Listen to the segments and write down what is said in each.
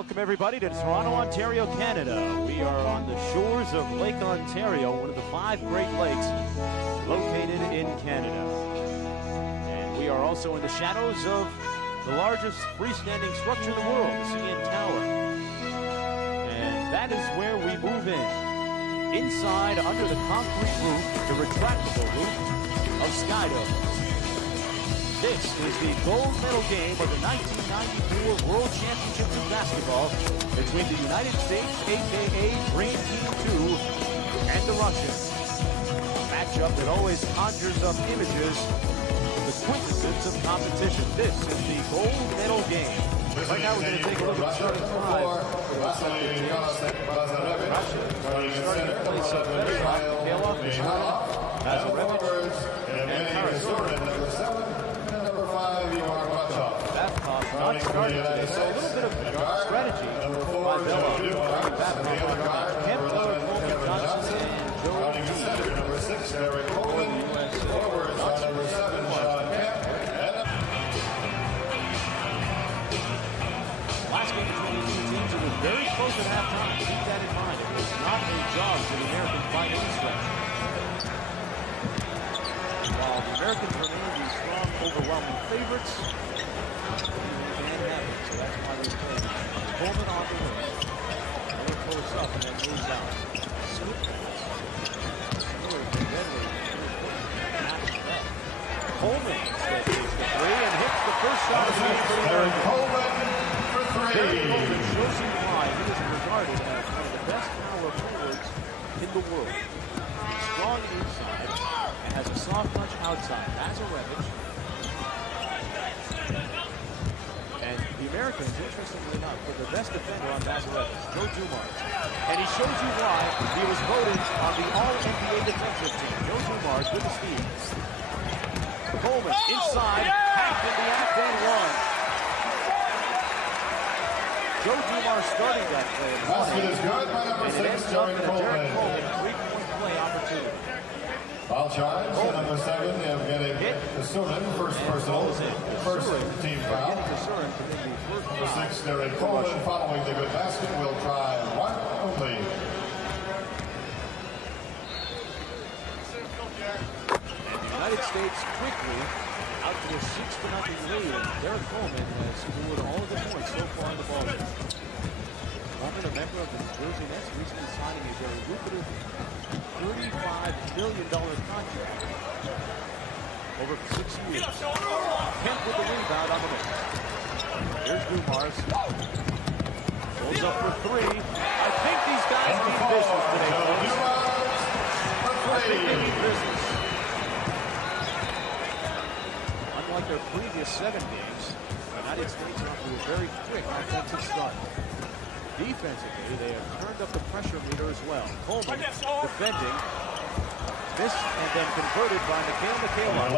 Welcome everybody to Toronto, Ontario, Canada. We are on the shores of Lake Ontario, one of the 5 Great Lakes located in Canada. And we are also in the shadows of the largest freestanding structure in the world, the CN Tower. And that is where we move in. Inside, under the concrete roof, the retractable roof of Skydome. This is the gold medal game of the 1994 World Championships of Basketball between the United States, a.k.a. Dream Team 2, and the Russians. A matchup that always conjures up images of the quintessence of competition. This is the gold medal game. Right now we're going to take a look at starting five. Russia starting in place of Mikhailov, Bazarevich, and Parasorin. Not starting today, so a little bit of strategy by Bella. Kempler, Coleman Johnson, and Joe D. Number 6, Eric Coleman. Forwards on number 7, Sean Kemp. Last game between these two teams, it was very close at halftime. Keep that in mind. It was not a jog to the American final stretch. While the Americans remain the strong, overwhelming favorites, so that's why they play. Coleman on the wing. A little close up and then moves out. Coleman stretches the 3 and hits the first shot of the game. Eric Coleman for 3. Coleman shows you why he is regarded as one of the best power forwards in the world. He's strong inside and has a soft touch outside. Bazarevich. And the Americans, interestingly enough, put the best defender on Bazarevich, Joe Dumars. And he shows you why he was voted on the All-NBA defensive team. Joe Dumars with the steals. Coleman inside, hacked in the act and one. Joe Dumars starting that play. Basket is good by number 6, Derek Coleman. 3-point play opportunity. Foul charge, number 7, Evgeny Kasurin, first personal, first team foul. Number 6, Derek Coleman, following the good basket, will try one only. And the United States quickly out to a 6-0 lead. Derek Coleman has scored all of the points so far in the ball game. Coleman, a member of the New Jersey Nets, recently signing a very lucrative $35 million contract over 6 years. Kemp with the rebound on the move. Here's Dumars. Goes up for 3. I think these guys mean business today, folks. I think they mean business. Unlike their previous 7 games, the United States are off to a very quick offensive start. Defensively, they have turned up the pressure meter as well. Coleman defending. Missed and then converted by Mikhailov.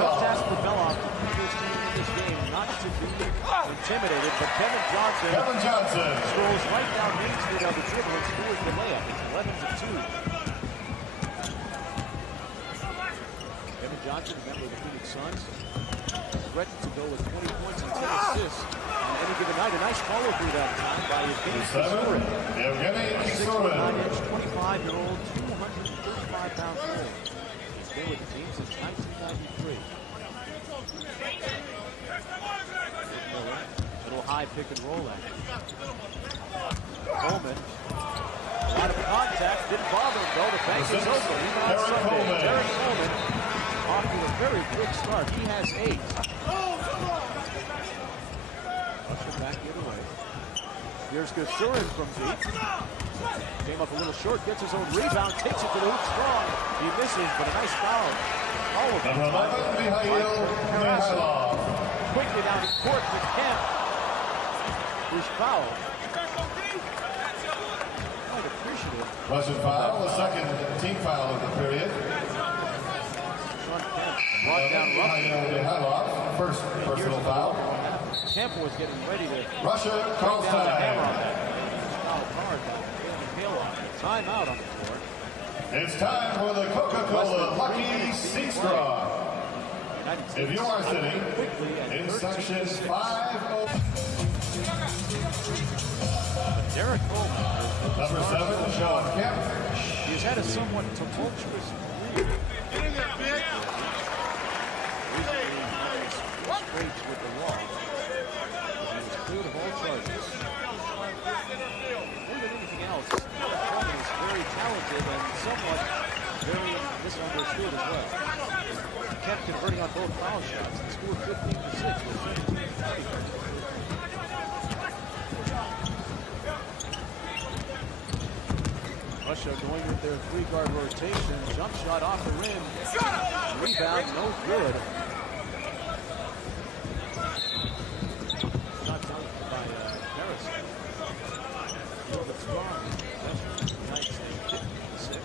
Tough task for Belloff to keep his team in this game, not to be intimidated, but Kevin Johnson scrolls right down Main Street on the dribble and scores the layup. It's 11-2. Kevin Johnson, member of the Phoenix Suns, threatened to go with 20 points and 10 assists on any given night. A nice follow through that time by Evgeny Kasurin. 6'9", 25-year-old, 235-pound forward. He's been with the team since 1993. Little high pick and roll action. Coleman, a lot of contact, didn't bother him though. The bank is open. He's on Sunday. Derek Coleman off to a very quick start. He has 8. Back the other way. Here's Kasurin from deep. Came up a little short, gets his own rebound, takes it to the hoop strong. He misses, but a nice foul. All of them. Quickly down to court with Kemp, who's fouled. Quite appreciative. Russian foul, the second team foul of the period. Sean Kemp brought down Russian. First personal foul. Kemp was getting ready to Russia calls time. Timeout on the floor. It's time for the Coca-Cola Lucky Sea Straw. If you are sitting in section 5. Derek Coleman. Number 7, Sean Kemp. He's had a somewhat tumultuous career. Get in there, bitch. Recently, he was scrapes with the law. He was cleared of all charges. More than anything else, Derek Coleman is very talented and somewhat very misunderstood as well. He kept converting on both foul shots and scored 15 for 6 with 17 shots. Russia going with their three-guard rotation. Jump shot off the rim. Rebound, no good. Not done by Harris. The strong possession. United States 15-6.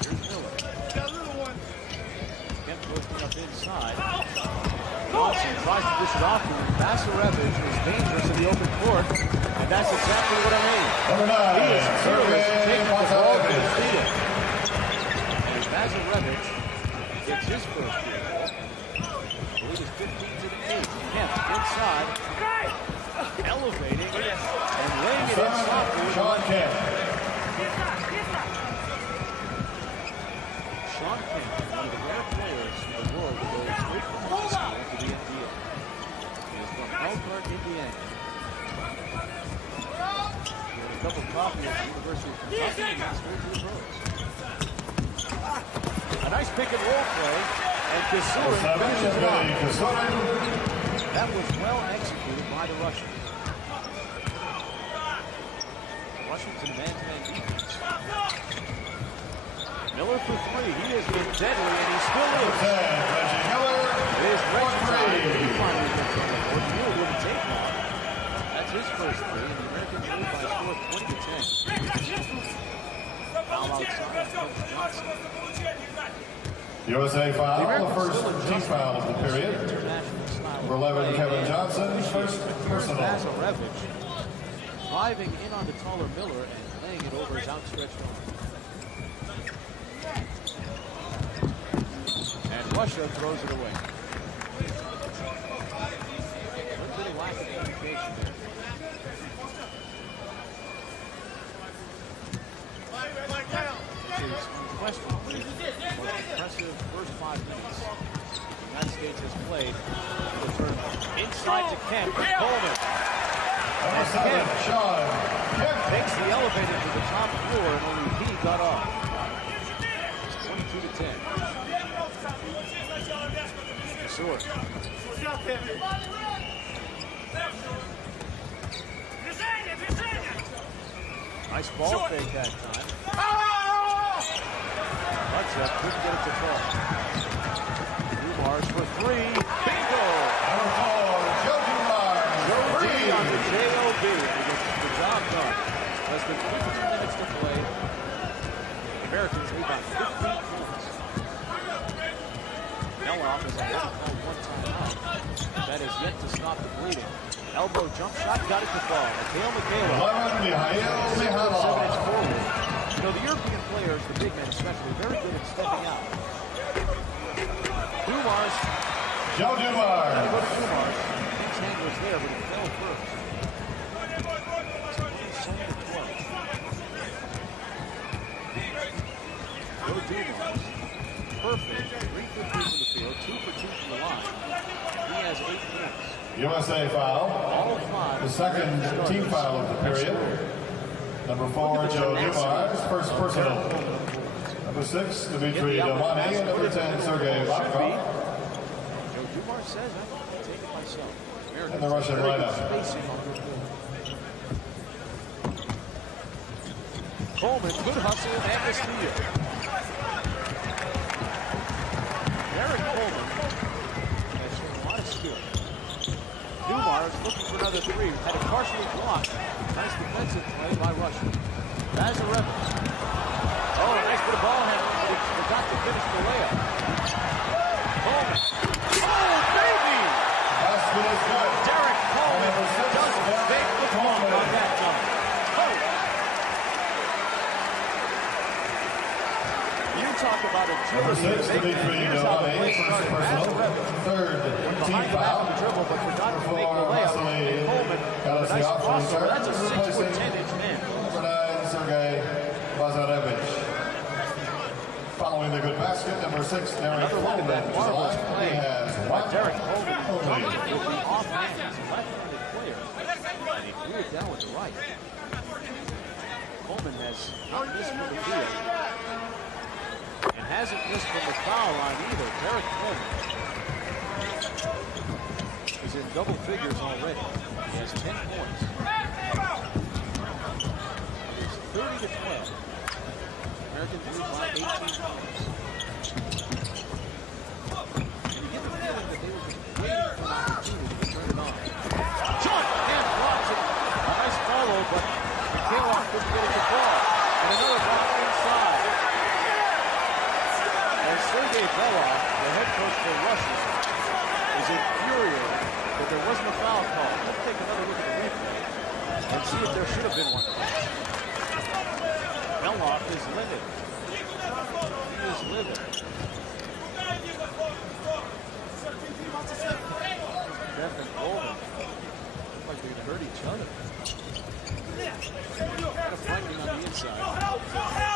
Here's Miller. Kemp posting up inside. Johnson tries to dish it off to him. Basarevich is dangerous in the open court. And that's exactly what I mean. Number 9, He is fearless in taking the ball to the field. And Basarevich gets his first field goal. The lead is 15-8. Kemp inside, elevating it and laying it in softly. Sean Kemp. Sean Kemp, one of the rare players in the world to go straight from high school to the NBA. He is from Elkhart, Indiana. A cup of coffee at the University of Kentucky and he's straight to the pros. A nice pick and roll play, and Kasurin finishes it off. That was well executed by the Russians. Washington man-to-man defense. Miller for three. He has been deadly, and he still is. It is Reggie time. He finally gets on the board. Miller wouldn't take long. That's his first three, and the Americans lead by a score of 20-10. Foul outside Coach Johnson. USA foul, the first team foul of the period. Number 11, Kevin Johnson, first personal. Basarevich driving in on the taller Miller and laying it over his outstretched arm. And Russia throws it away. A little bit of lack of communication there. This is unquestionably the most impressive first 5 minutes the United States has played in the tournament. Inside to Kemp and Coleman. Number 7, Sean Kemp. Takes the elevator to the top floor, and only he got off. It's 22-10. Short. Nice ball fake that time. Hudson couldn't get it to fall. Dumars for three. Bingo! Number 4, Joe Dumars. Joe D on the J.O.B. He gets the job done. Less than 15 minutes to play. The Americans lead by 15 points. Meloff is ahead of one timeout. That is yet to stop the bleeding. Elbow jump shot, got it to fall. Mikhail Mikhailov. 11, Mihail Mihalov. 7 inch forward. You know, the European players, the big men especially, very good at stepping out. Dumars. Joe Dumars. Got to go to Dumars. His hand was there, but he fell first. Joe Dumars. Perfect. 3-15 from the field, 2 for 2 from the line. He has 8 points. USA foul. All 5. The second team foul of the period. Number 4, Joe Dumars, first personal. Number 6, Dmitry Delmani, and number 10, Sergei Batkov. Joe Dumars says, I'm going to take it myself. And the Russian lineup. Coleman, good hustle, and the steal. Derek Coleman has shown a lot of skill. Dumars looking for another three. Had it partially blocked. Nice defensive play by Russia. Basarevich. Oh, nice bit of ball handling, but he forgot to finish the layup. Coleman. Oh, baby! Basket is good. Derek Coleman doesn't fake the funk on that dunk. Oh. talk about a Number 6, Dimitri Delani, first personal. Third team foul. The dribble, but forgot to make the layup. And Coleman, a nice crossover. That's a 6-foot 10-inch man. Number 9, Sergei Lazarevich. Following the good basket, number 6, Derek Coleman. He has Derek Coleman with the offhand. He's a left-handed player, and he threw it down with the right. Coleman has not missed from the field and hasn't missed from the foul line either. Derek Coleman is in double figures already. He has 10 points. It's 30-12. Americans lead by 18 points. And you get the feeling that they were just waiting for an opportunity to turn it on. John Kemp blocks it. A nice follow, but Mikhailov couldn't get it to fall. And another block inside. And Sergei Belov, the head coach for Russia, is infuriated that there wasn't a foul call. Let's take another look at the replay and see if there should have been one. Belov is livid. He is livid. Jeff and Golden look like they'd hurt each other. Got a fighting on the inside.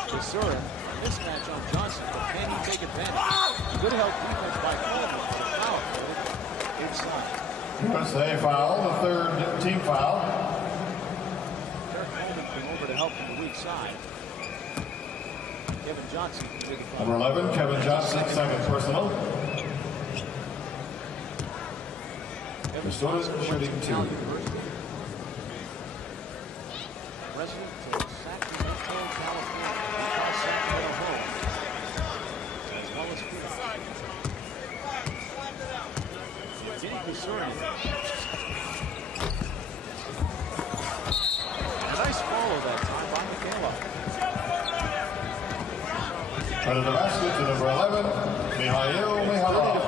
Kasura, mismatch on Johnson, but can he take advantage? Good help defense by Coleman. Foul inside. USA foul, the third team foul. Derek Coleman came over to help from the weak side. Kevin Johnson can take a foul. Number 11, Kevin Johnson, second personal. The Storm shooting 2. Resident of Sacramento, California. He calls Sacramento home, as well as Phoenix. Kenny Kasura. A nice follow that time by Mikhailov. Out of the basket to number 11, Mihail Mihalov.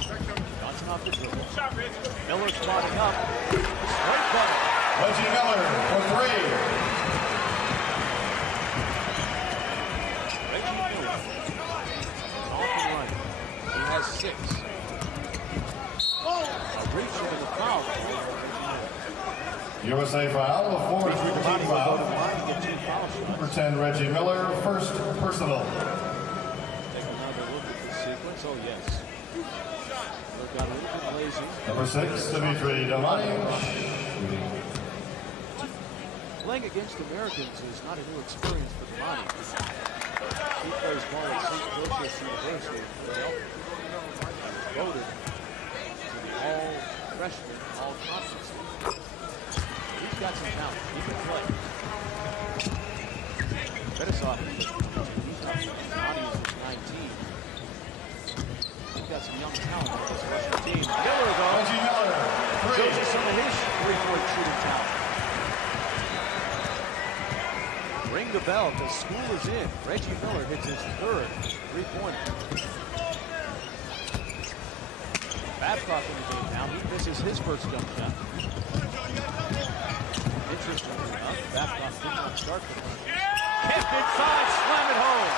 30-15. Johnson off the dribble. Miller spotting up. Straight butter. Reggie Miller for 3. Reggie Miller. Off and right. He has 6. A reach into the foul. USA foul, the fourth team foul. Number 10, Reggie Miller, first personal. Take another look at this sequence. Oh, yes. Miller got a little bit lazy. Number 6, Dimitri Delani. Playing against Americans is not a new experience for Damani. He plays ball at St. Joseph's University in Philadelphia. Voted to the all-freshman, all-conference team. He's got some talent. He can play. Betasov, he's not. Damani is 19. He's got some young talent on this Russian team. Miller, though. Reggie Miller, 3. Shows you some of his three-point shooting talent. Ring the bell because school is in. Reggie Miller hits his third three-pointer. Babcock in the game now. He misses his first jump shot. Interestingly enough, Babcock did not start the game. Kemp inside, slam it home.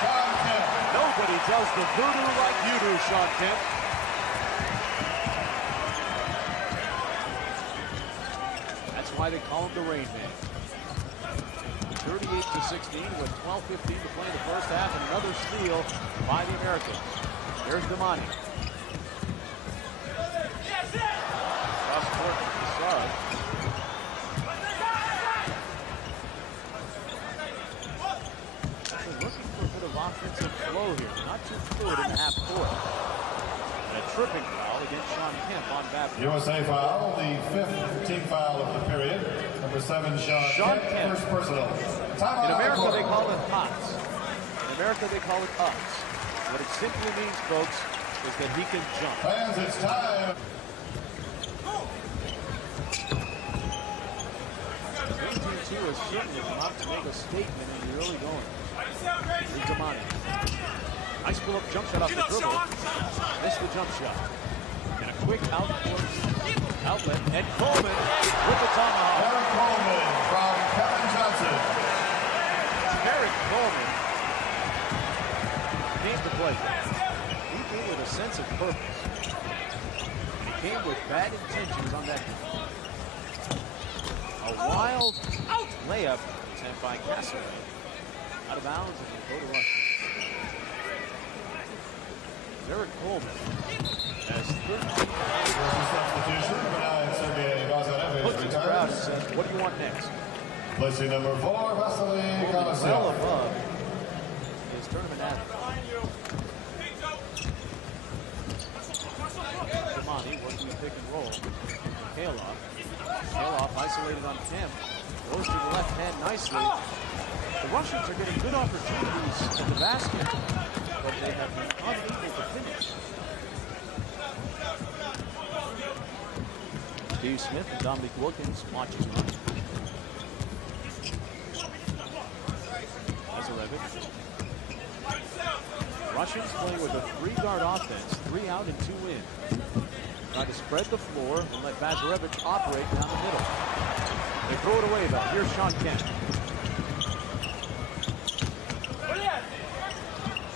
Nobody does the voodoo like you do, Sean Kemp. That's why they call him the Rain Man. 38-16 with 12:15 to play in the first half, and another steal by the Americans. There's Damani. Cross court to Kasura. They're looking for a bit of offensive flow here. Not too fluid in the half court. And a tripping foul against Sean Kemp on Babcock. USA foul, the 5th team foul of the period. Number 7, Sean Kemp, first personal. In America, they call it hots. In America, they call it ups. What it simply means, folks, is that he can jump. Fans, it's time. 18-2 has certainly come out to make a statement in the early going. Here's Damani. Nice pull-up jump shot off the dribble. Missed the jump shot. And a quick outlet. And Coleman with the tomahawk. Derek Coleman from Kevin Johnson. Derek play. He came with a sense of purpose. And he came with bad intentions on that. A wild layup attempt by Castaway. Out of bounds and will go to Russia. Derek Coleman has 13. Looks at the crowd and says, what do you want next? Placing number 4, Vasily well above his tournament average. Damani working the pick and roll. Kaloff isolated on Kemp. Goes to the left hand nicely. The Russians are getting good opportunities at the basket, but they have been unable to finish. Steve Smith and Dominic Wilkins watching run. Russians playing with a 3-guard offense, 3 out and 2 in. Trying to spread the floor and let Bazarevich operate down the middle. They throw it away though. Here's Sean Kemp.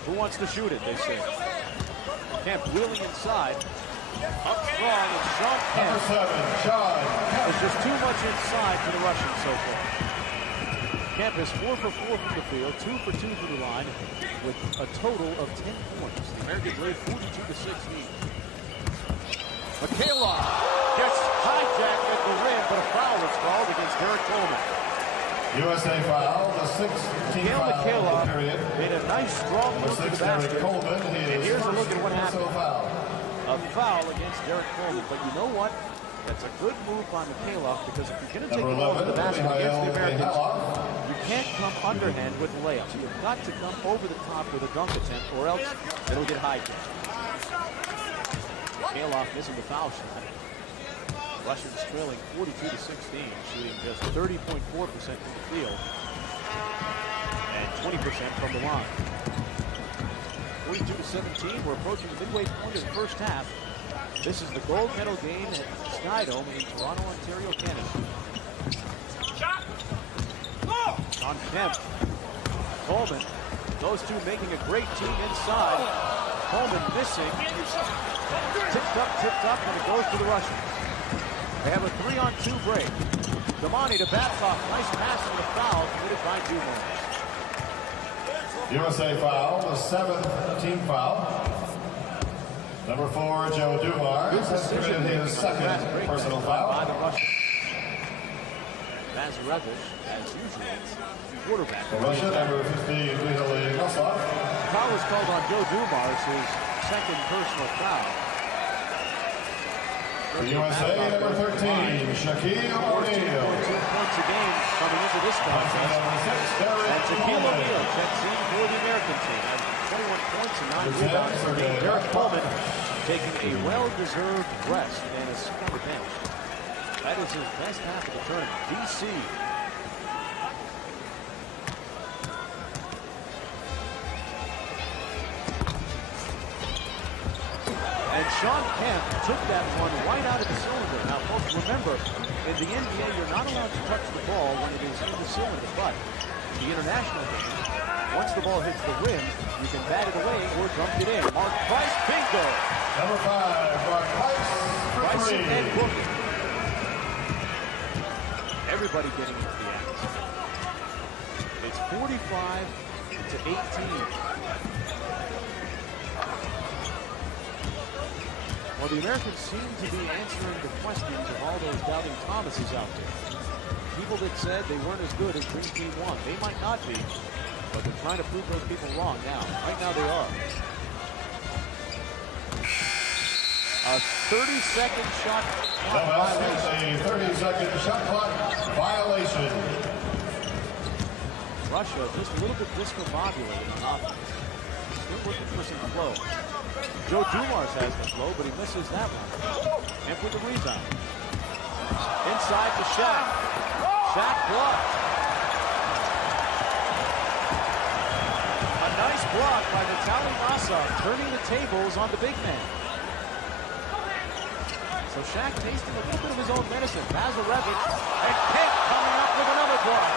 Who wants to shoot it, they say. Kemp wheeling inside. Up strong, and Sean Kemp. Number 7, Sean Kemp. There's just too much inside for the Russians so far. Kemp is 4 for 4 from the field, 2 for 2 from the line, with a total of 10 points. The Americans lead 42-16. Mikhailov gets hijacked at the rim, but a foul is called against Derek Coleman. USA foul, the 6th team foul of the period. Made a nice strong move to the basket. Coleman, and here's a look at what happened. Foul. A foul against Derek Coleman, but you know what? That's a good move by Mikhailov, because if you're going to take the ball to the basket against the Americans, you can't come underhand with layups. You've got to come over the top with a dunk attempt, or else it'll get hijacked. Mikhailov missing the foul shot. Russians trailing 42-16, shooting just 30.4% from the field and 20% from the line. 42-17, we're approaching the midway point of the first half. This is the gold medal game at Skydome in Toronto, Ontario, Canada. On Kemp. Coleman. Those two making a great team inside. Coleman missing. Tipped up, and it goes to the Russians. They have a 3-on-2 break. Damani to Babcock. Nice pass for the foul committed by Dumars. USA foul, the 7th team foul. Number 4, Joe Dumars has committed his 2nd personal foul. By the Russians. Bazarevich, as usual, quarterback. For Russia, number 15, Vitaly Nosov. Foul was called on Joe Dumars, his 2nd personal foul. For USA, number 13, Shaquille O'Neal. 2 points a game coming into this contest. And Shaquille O'Neal checks in for the American team. 21 points and 9 rebounds for Derek Coleman, taking a well-deserved rest and is on the bench. That is his best half of the tournament. DC. And Sean Kemp took that one right out of the cylinder. Now, folks, remember, in the NBA, you're not allowed to touch the ball when it is in the cylinder, but the international game, once the ball hits the rim, you can bat it away or dump it in. Mark Price, bingo! Number 5, Mark Price for 3. And Booker. Everybody getting into the act. It's 45-18. Well, the Americans seem to be answering the questions of all those doubting Thomases out there. People that said they weren't as good as Green Team 1. They might not be, but they're trying to prove those people wrong now. Right now they are. A 30-second shot clock violation. A 30-second shot clock violation. Russia just a little bit discombobulated on offense. Still looking for some flow. Joe Dumars has the flow, but he misses that one. And with the rebound. Inside to Shaq. Shaq blocked. A nice block by Vitaly Nosov, turning the tables on the big man. So Shaq tasting a little bit of his own medicine. Bazarevich and Kemp coming up with another block.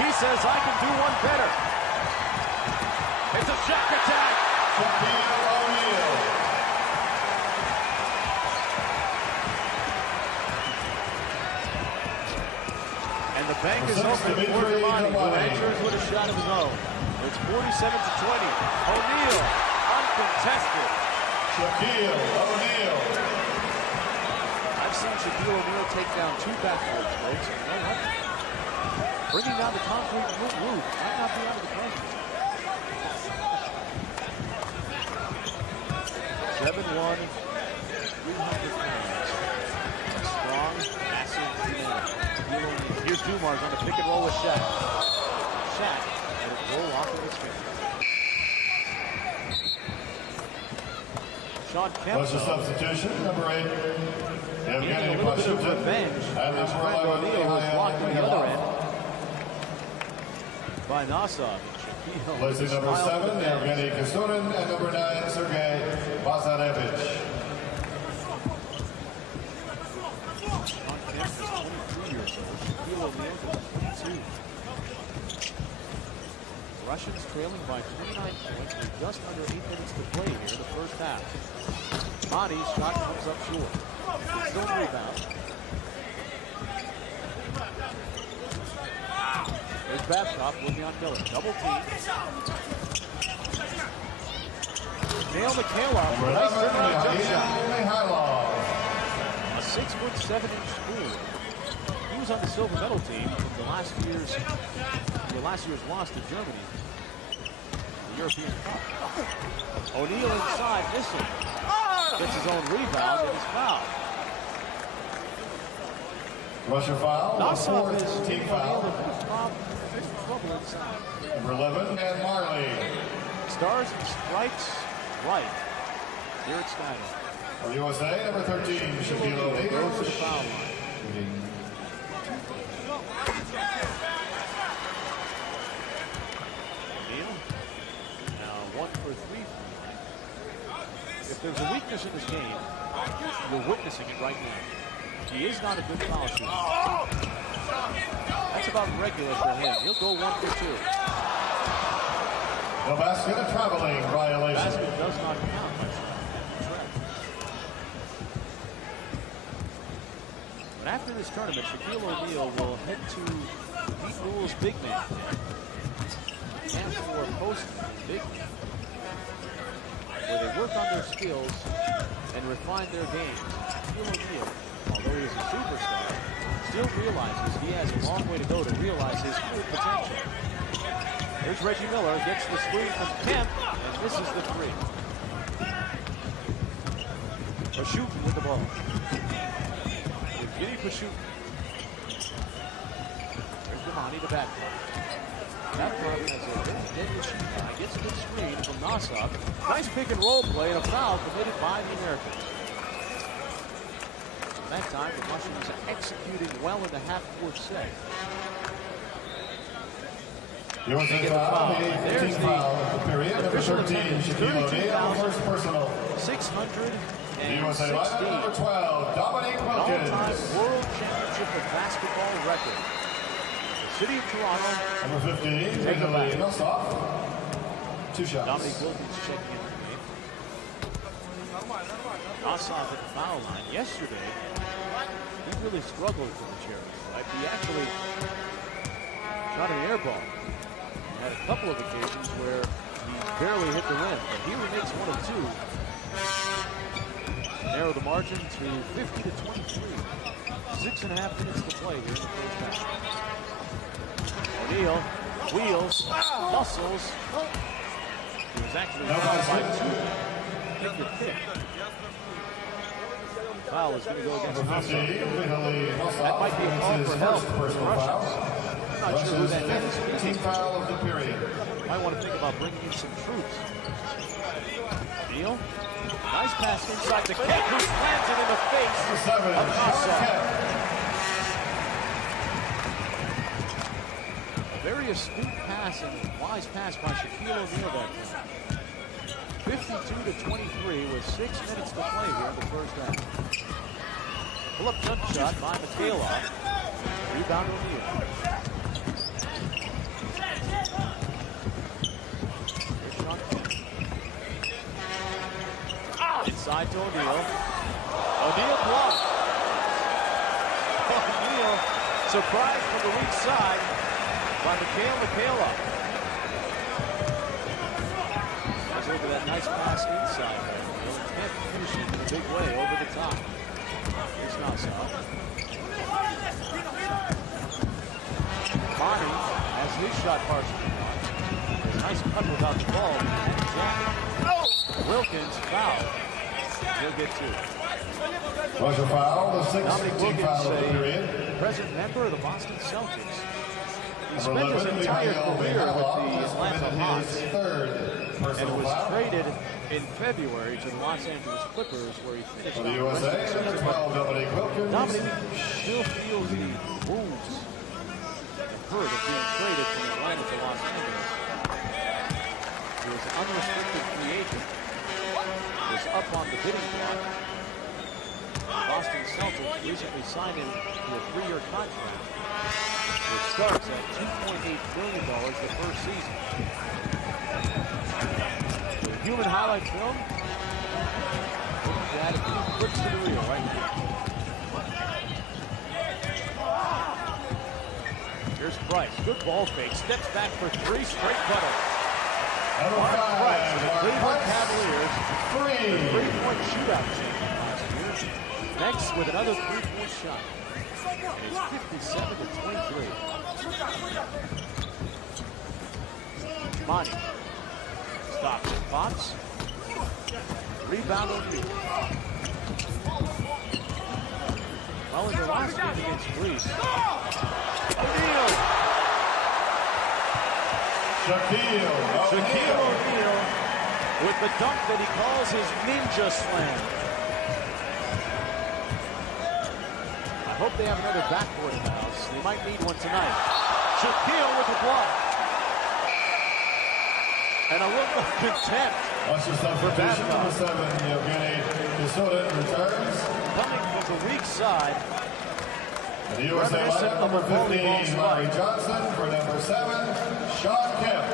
He says, I can do one better. It's a Shaq attack. Shaquille O'Neal. And the bank is open for Damani, who enters with a shot of his own. It's 47-20. O'Neal, uncontested. Shaquille O'Neal. I've seen Shaquille O'Neal take down 2 backboards, folks. You know what? Bringing down the concrete roof might not be out of the question. 7'1", 300 pounds. Strong, massive man. Here's Dumars on the pick and roll with Shaq. Shaq, let it roll off of his fingers. Sean Kemp. Was a substitution, number 8. Getting a little bit of revenge for his friend O'Neal, who was blocked on the other end by Nassau. Placing number 7, Evgeny Kostunin, and number 9, Sergei Basarevich. Sean Kemp is 23 years old. Shaquille O'Neal is 22. Russians trailing by 29 points with just under 8 minutes to play here in the first half. Monty's shot comes up short. Still rebound. There's Babcock working on Miller. Double team. Nail Mikhailov. Nice turnaround jump shot. A 6'7" forward. He was on the silver medal team in last year's loss to Germany. The European Cup. O'Neal inside, missing. Gets his own rebound and is fouled. Russia foul. Nassau is team foul. Trouble inside. Number 11, and Marley. Stars and stripes right here at Snyder. For USA, number 13, Shaquille O'Neal. Goes to the foul line. O'Neal now 1 for 3. If there's a weakness in this game, you're witnessing it right now. He is not a good foul shooter. That's about regular for him. He'll go 1 for 2. The basket, a traveling violation. Basket does not count. But after this tournament, Shaquille O'Neal will head to Deep Rules Big Man and for Post Big Man, where they work on their skills and refine their game. Shaquille O'Neal, although he is a superstar, still realizes he has a long way to go to realize his full potential. Here's Reggie Miller, gets the screen from Kemp, and misses the 3. Pashootin with the ball. Evgeny Pashootin. There's Damani, the backcourt. Babcock has a very deadly shoot guy, gets a good screen from Nassau. Nice pick and roll play and a foul committed by the Americans. That time, the Russians are executing well in the half-court set. USA foul, there's the period. Number 13, Shaquille O'Neal, first personal. 616. USA lineup number 12, Dominique Wilkins. All-time World Championship of Basketball record. The city of Toronto. Number 15, Vitaly Nosov. 2 shots. Dominique Wilkins checking in the game. Nosov at the foul line yesterday. He really struggled for the Cherries. Right? He actually shot an air ball. He had a couple of occasions where he barely hit the rim, but here he makes 1 of 2. Narrow the margin to 50-23. 6.5 minutes to play here in the first half. O'Neal, wheels, muscles. He was actually fouled by 2. Take the kick. Foul is going to go against Nassau. That might be a call for help for the Russians. I'm not sure who that is. Team foul of the period. Might want to think about bringing in some troops. O'Neal. Nice pass inside the kick, who slams it in the face of Nassau. A very astute pass and wise pass by Shaquille O'Neal that time. 52-23 with 6 minutes to play here in the first half. Pull-up jump shot by Mikhailov. Rebound O'Neal. Here's Sean Kemp. Right to O'Neal. O'Neal blocked. O'Neal surprised from the weak side by Mikhail up. Let's look at that nice pass inside there. Can't finish it in a big way over the top. It's not so. Monty has his shot partially blocked. Nice cut without the ball. Wilkins foul. He'll get two. Was a foul, the sixth Dominic team foul of the Wilkins, period. present member of the Boston Celtics. He spent Number his 11, entire Mikhail career with the has Atlanta committed Hawks his third and personal was foul. traded in February to the Los Angeles Clippers, where he finished For the on USA, number 12, Dominic Wilkins. Dominic still feels the wounds and hurt of being traded from Atlanta to Los Angeles. He was an unrestricted free agent, was up on the bidding block. The Boston Celtics recently signed him to a 3-year contract, which starts at $2.8 million the first season. The human highlight film. Look at a few clicks to the reel right here. Here's Price. Good ball fake. Steps back for three. Straight cutter. Number 5, The Cleveland Cavaliers. Three. Three-point shootout champion last year. Next with another three-point shot. It's 57-23. Monty. Stops it. Pops. Rebound O'Neal. Well, in the last game against Greece. O'Neal. Shaquille O'Neal with the dunk that he calls his ninja slam. I hope they have another backboard in the house. They might need one tonight. Shaquille with the block. And a look of contempt. Watch your substitution, number 7, Yevgeny Kusurin returns. Coming from the weak side. And the USA lineup, number 15, Larry Johnson. For number 7, Sean Kemp.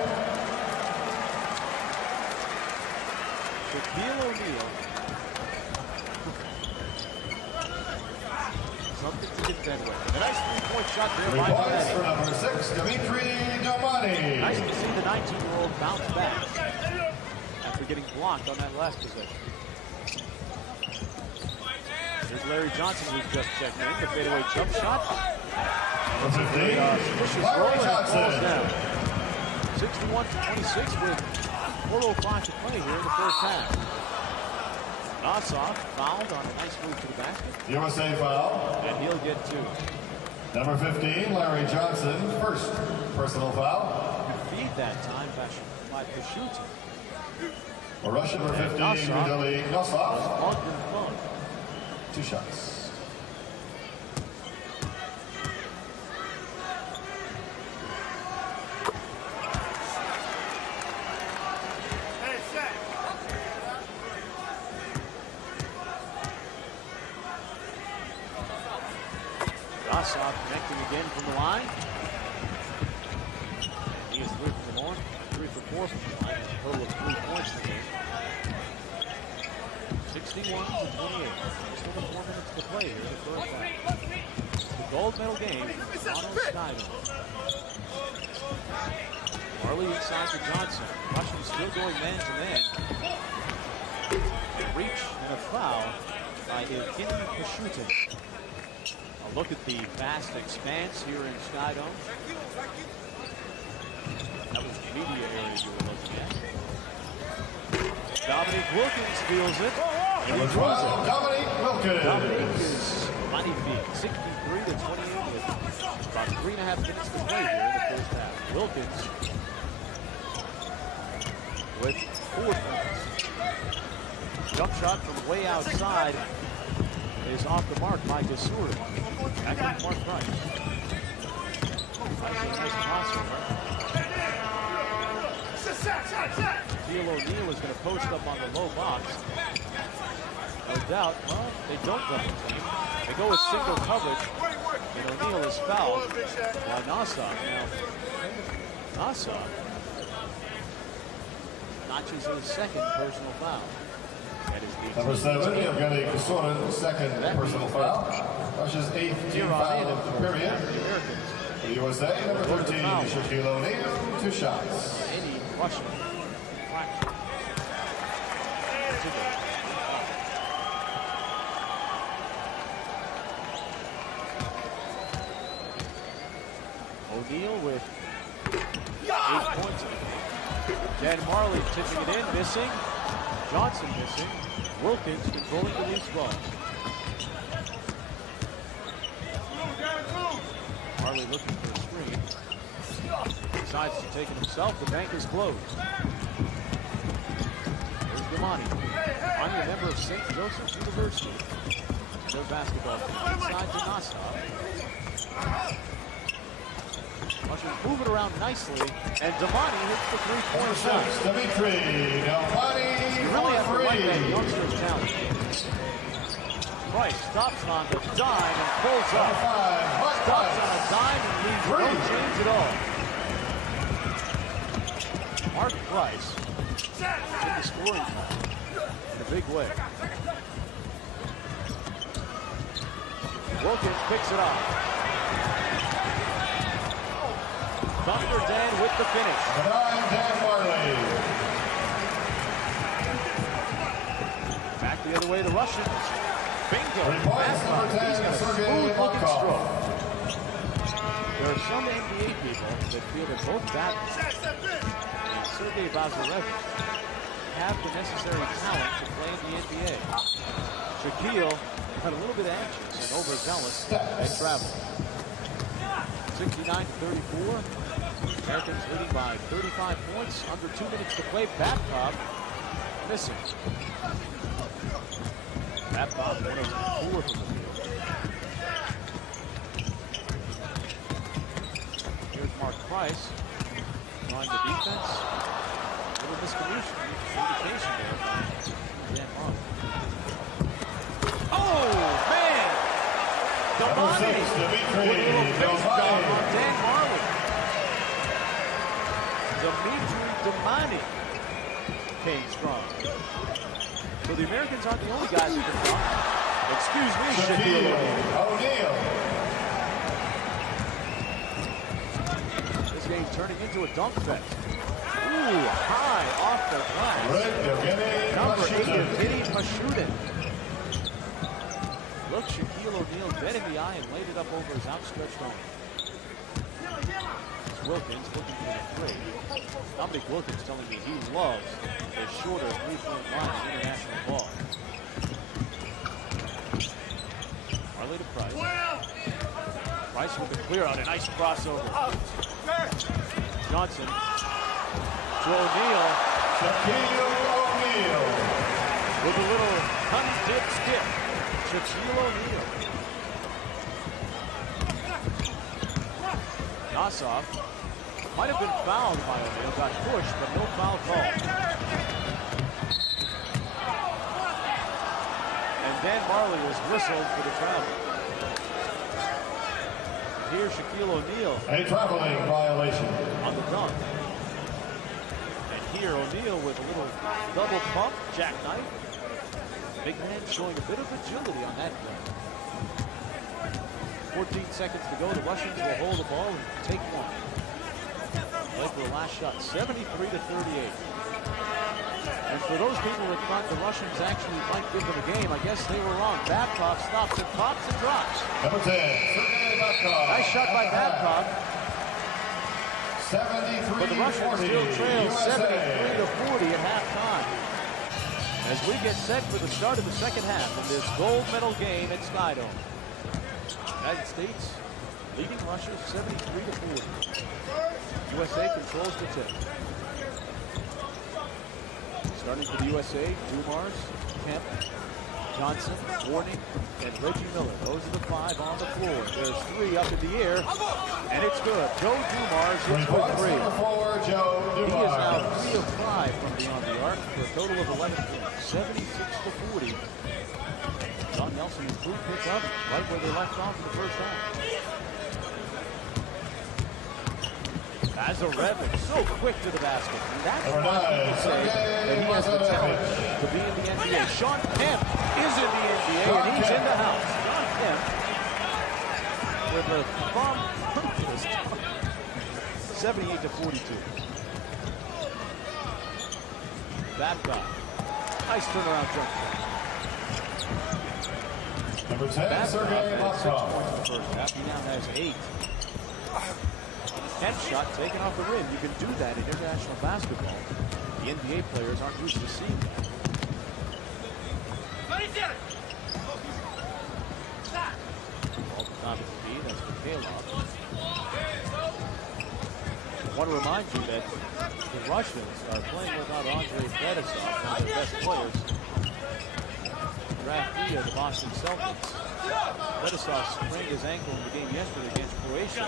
Shaquille O'Neal. Something to contend with. A nice three-point shot there 3 by points for Monetti. number 6, Dimitri Domani. Nice to see the 19-year-old bounce back after getting blocked on that last possession. Here's Larry Johnson, who's just checked in. The fadeaway jump shot. Number 15, Vicious Larry roll and it Johnson. falls down. 61-26 with 4:05 to play here in the first half. Nassau fouled on a nice move to the basket. USA foul. And he'll get two. Number 15, Larry Johnson, first personal foul. Feed that time by Kashutin. For Russian number 15, Vitaly Nosov. Bumped in front. 2 shots. Nassau connecting again from the line. He is 3 from the horn, 3 for 4 from the line. A total of 3 points for him. 61-28. Still 4 minutes to play here in the first half. The gold medal game, Toronto Skydome. Marley inside to Johnson. Russian still going man-to-man. Reach and a foul by Evgeny Kashutin. A look at the vast expanse here in Skydome. That was the media area you were looking at. Dominic Wilkins feels it. Number 12, Dominic Wilkins. Dominic is mighty feet, 63-28 with about 3.5 minutes to play here in the first half. Wilkins with 4 points. Jump shot from way outside is off the mark by Kasuri. Back on Mark Price. Nice crossover. Shaquille O'Neal is going to post up on the low box. No doubt. Well, they don't double team. They go with single coverage. And O'Neal is fouled by Nassau. Now, Nassau notches his second personal foul. Number 7, Evgeny Kusurin, second personal foul. Russia's 8th team foul of the period. For the USA, number 13, Shaquille O'Neal, 2 shots. O'Neal with 8 points. Dan Marley tipping it in, missing. Johnson missing. Wilkins controlling the loose ball. Marley looking for a screen. Decides to take it himself. The bank is closed. There's Gamani. I'm a member of St. Joseph's University. Their basketball team inside to Nassau. Russians move it around nicely, and Damani hits the three-point shot. Dimitri Damani. You really have to like that youngster's talent. Price stops on the dime and pulls up. Stops on a dime and leaves no change at all. Mark Price in the scoring in a big way. Wilkins picks it up. Thunder Dan with the finish. Dan Marley. Back the other way, the Russians. Bingo. He's got a smooth-looking stroke. There are some NBA people that feel that both Babin and Sergei Bazarevich have the necessary talent to play in the NBA. Shaquille got a little bit anxious and overzealous at travel. 69-34. Americans leading by 35 points. Under 2 minutes to play. Babcock missing. Babcock 1 of 4 from the field. Here's Mark Price drawing the defense. A little miscommunication there by Dan Marley. Oh, man! Damani with a little face down on Dan Marley. Dimitri Damani came strong. So the Americans aren't the only guys who can block. Excuse me, Shaquille O'Neal. This game turning into a dunk fest. Ooh, high off the glass. Number 8, Evgeny Pashutin. Look, Shaquille O'Neal dead in the eye and laid it up over his outstretched arm. Wilkins looking for the three. Dominic Wilkins telling me he loves the shorter three-point line in international ball. Marley to Price. Price with the clear out, a nice crossover. Johnson to O'Neal. Shaquille O'Neal with a little honey dip skip. Shaquille O'Neal. Nassau might have been fouled by O'Neal, got pushed, but no foul call. And Dan Marley was whistled for the travel. Here's Shaquille O'Neal. A traveling violation. On the dunk. And here O'Neal with a little double pump, jackknife. Big man showing a bit of agility on that play. 14 seconds to go. The Russians will hold the ball and take one. Play for the last shot, 73-38. And for those people that thought the Russians actually might give them a game, I guess they were wrong. Babcock stops and pops and drops. Number 10, Sergei Babcock. Nice shot by Babcock. 73-40. But the Russians still trail 73-40 at halftime. As we get set for the start of the second half in this gold medal game at Skydome. United States leading Russia 73-40. USA controls the tip. Starting for the USA, Dumars, Kemp, Johnson, Warning, and Reggie Miller. Those are the 5 on the floor. There's 3 up in the air, and it's good. Joe Dumars hits for 3. He is now 3 of 5 from beyond the arc for a total of 11 points, 76-40. John Nelson and crew pick up right where they left off in the first half. Lazarevic so quick to the basket. And that's why people say that he has the talent to be in the NBA. Sean Kemp is in the NBA, and he's in the house. Sean Kemp with a thumb. 78-42. Babcock. Nice turnaround jumper. Number 10, Sergei Babcock. First half, he now has 8. Kemp shot taken off the rim. You can do that in international basketball. The NBA players aren't used to seeing that. All the time at the B, that's for Kalov. I want to remind you that the Russians are playing without Andrei Fedosov, one of their best players. Draft B of the Boston Celtics. Fedosov sprained his ankle in the game yesterday against Croatia.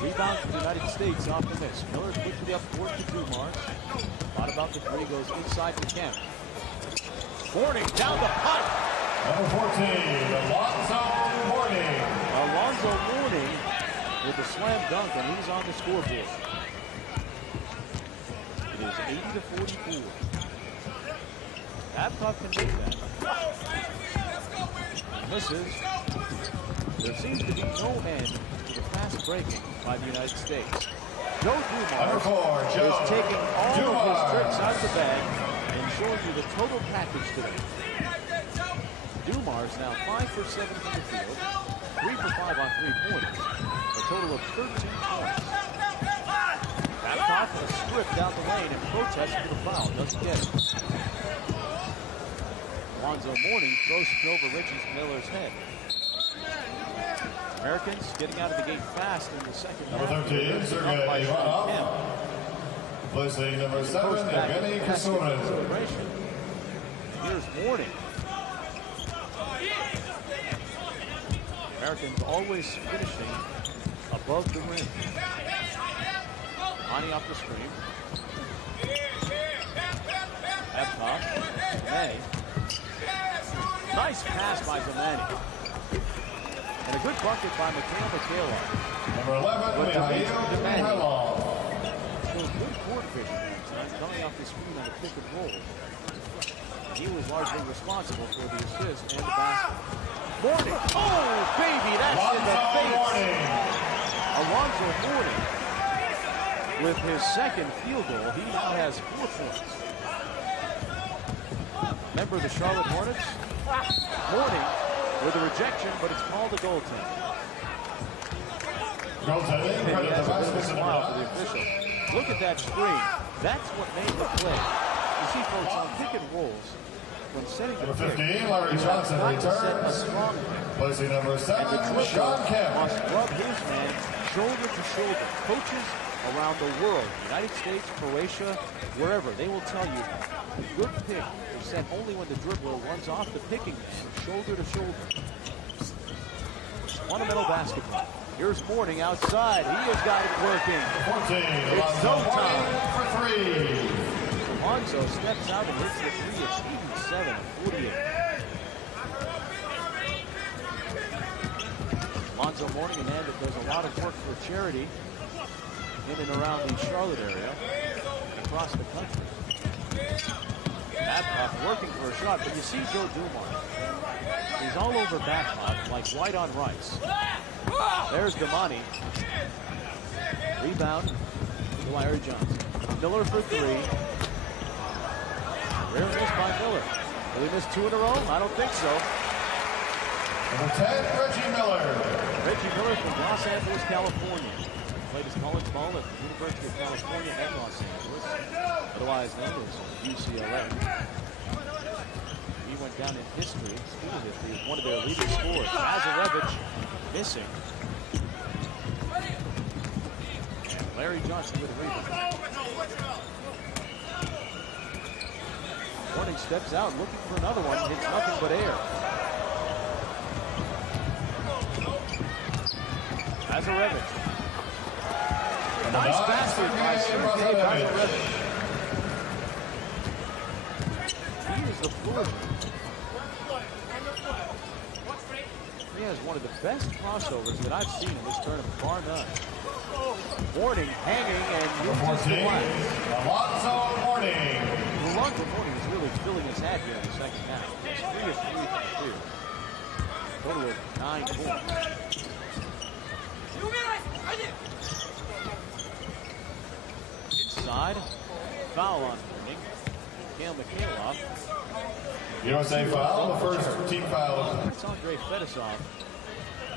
Rebound for the United States off the miss. Miller quickly up court to Dumars. Thought about the three, goes inside to Kemp. Mourning down the pipe. Number 14, Alonzo Mourning. Alonzo Mourning with the slam dunk, and he's on the scoreboard. It is 80-44. Babcock can make that. Misses. There seems to be no end to the fast breaking by the United States. Joe Dumars is taking all of his tricks out of the bag and showing you the total package today. Dumars now 5 for 7 from the field, 3 for 5 on 3-pointers, a total of 13 points. Babcock a strip down the lane and protests for the foul, doesn't get it. Alonzo Mourning throws it over Reggie Miller's head. Americans getting out of the gate fast in the second half. Number 13, Sergei Ivanov. Placing number 7, Evgeny Kasurin. Here's Mourning. Americans always finishing above the rim. Money off the screen. Babcock. May. Nice pass by Zamani. And a good bucket by Mikhail. Number 11, Mikhail. Shows good court vision tonight, coming off the screen on a pick and roll. He was largely responsible for the assist and the basket. Mourning. Oh, baby, that's in the face. Alonzo Mourning. With his second field goal, he now has 4 points. Member of the Charlotte Hornets. Mourning with a rejection, but it's called a goaltend. Goaltending, And he has a bit of a smile for the official. Look at that screen. That's what made the play. You see, folks, on pick and rolls, when setting the number pick, 15, Larry Johnson returns. Placing number 7, Sean Kemp. Must rub his man shoulder to shoulder. Coaches around the world, United States, Croatia, wherever, they will tell you a good pick is set only when the dribbler runs off the picking man, shoulder to shoulder. Fundamental basketball. Here's Mourning outside. He has got it working. 14, It's zone time. for 3. Alonzo steps out and hits the three. It's 87-48. Alonzo Mourning, a man that does a lot of work for charity in and around the Charlotte area, across the country. Babcock working for a shot, but you see Joe Dumars. He's all over Babcock like white on rice. There's Damani. Rebound to Larry Johnson. Miller for 3. Rare miss by Miller. Will he miss 2 in a row? I don't think so. Number 10, Reggie Miller. Reggie Miller from Los Angeles, California. Played his college ball at the University of California and Los Angeles, otherwise known as UCLA. He went down in history, school history, as one of their leading scorers. Lazarevic missing. Larry Johnson with a rebound. Mourning steps out, looking for another one, hits nothing but air. Lazarevic. Nice basket by Sergei Lazarevic. He is the floor. He has one of the best crossovers that I've seen in this tournament, bar none. Warning hanging and uses the line. Alonzo Mourning. Alonzo Mourning is really filling his hat here in the second half. He's 3 of 3 from here. Total of 9 points. Inside, foul on Mourning. Mikhail Mikhailov. USA foul, the first team foul. That's Andrei Fedosov,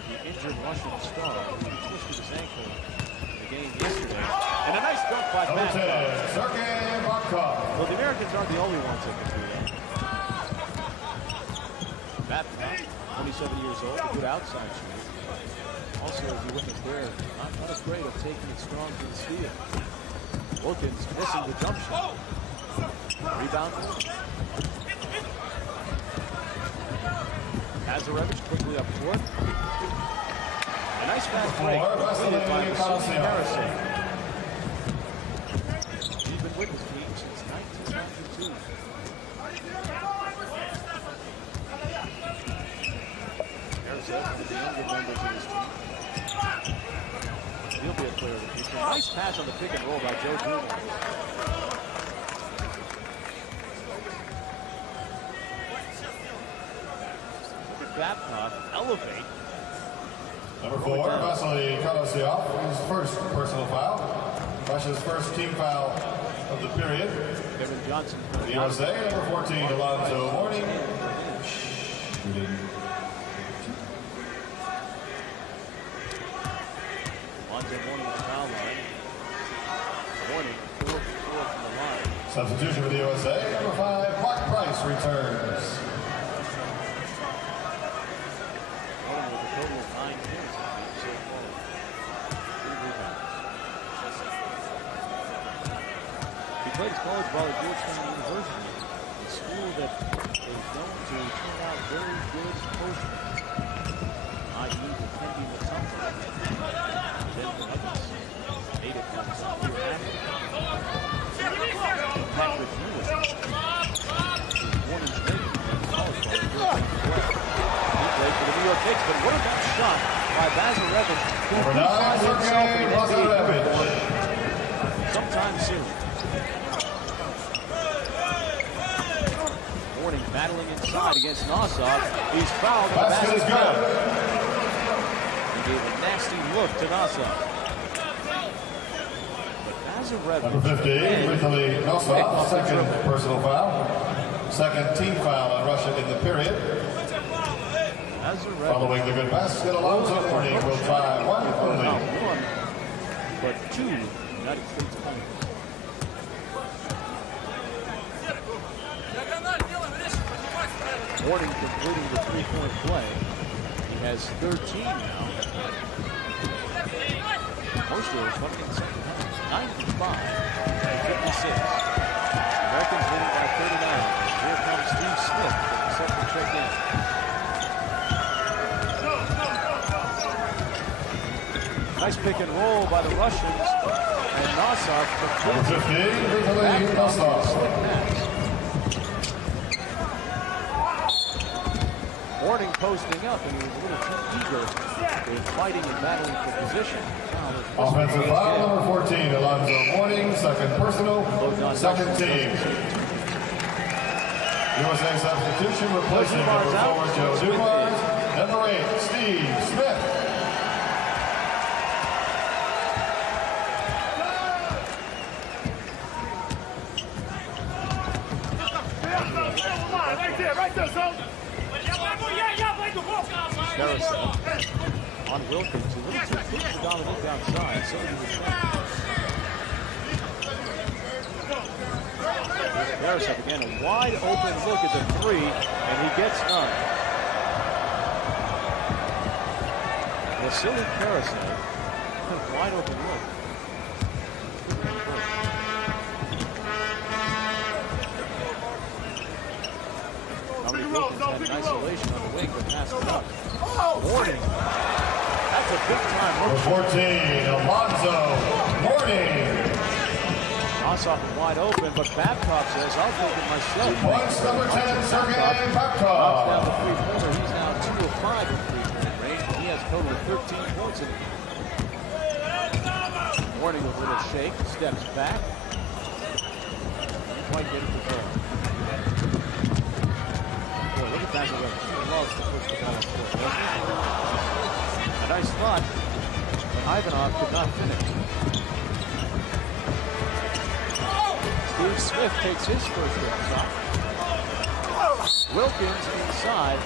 the injured Russian star who twisted his ankle in the game yesterday. And a nice dunk by Babcock. Well, the Americans aren't the only ones that can do that. Babcock, 27 years old, a good outside shooter. Also, as you look at there, not afraid of taking it strong to the steal. Wilkins missing the jump shot. Rebound. Nazarevich quickly up court. A nice fast break completed by Vasily Harrison. He's been with his team since 1992. Harrison, one of the younger members of his team. He'll be a player of the future. Nice pass on the pick and roll by Joe Dumars. Babcock elevate. Number 4, Vasily Kolosyov, his first personal foul. Russia's first team foul of the period. Kevin Johnson. The USA, number 14, Alonzo Mourning. Alonzo Mourning on the foul line. Mourning 4 for 4 from the line. Substitution for the USA, number 5, Mark Price returns. Played his college ball at Georgetown University, a school that is known to turn out very good postmen, i.e. defending the something. Then the Nuggets native comes up here after. Patrick Lewis is born in Vegas and college ball. He played for the New York Knicks, but what about shot by Nazarevich, who finds himself in the NBA sometime soon. Mourning battling inside against Nosov. He's fouled. The basket is good. He gave a nasty look to Nosov. But Nazarevich. Number 15, Vitaly Nosov, second personal foul. Second team foul on Russia in the period. Following the good basket, Alonzo Mourning will try one only. Not one, but 2 United States points. Mourning completing the three-point play. He has 13 now. Most of those coming in the second half. 95 to 56. Americans winning by 39. Here comes Steve Smith getting set to check in. Nice pick and roll by the Russians. And Nosov completes it. Mourning posting up, and he was a little too eager in fighting and battling for position. Offensive foul, number 14, Alonzo Mourning, second personal, second team. USA substitution replacing number 4, Joe Dumars, number 8, Steve Smith. Right there, son. Harrison on Wilkins, a little too quick for Dominique outside. So he was Harrison again, a wide open look at the 3, and he gets none. Vasily Harrison, wide open look. Wilkins had an isolation on the wing, but passed it up. Mourning. That's a big time. Number 14, Alonzo Mourning. Nosov wide open, but Babcock says, I'll take it myself. 2 points, number 10, Sergei Babcock. Knocks down the three-pointer. He's now 2 of 5 in three-point range. total of 13 points. Warning with a little shake, steps back. Didn't quite get it to go. Boy, look at that. He loves to push the ball forward, doesn't he? A nice thought. Ivanov could not finish. Steve Smith takes his first shot. Wilkins inside.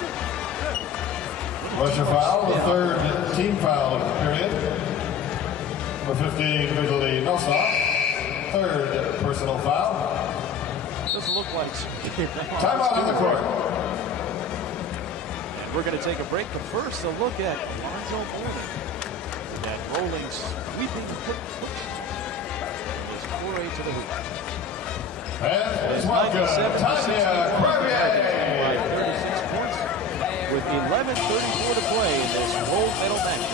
Russia foul, the third team foul period. For 15, Vitaly Nosov. Third personal foul. Doesn't look like timeout on the court. And we're going to take a break, but first a look at Lonzo Ball. That rolling, sweeping push. His foray to the hoop. And it's welcome, Tanya Kravier. 36 points with 11:34 to play in this gold medal match.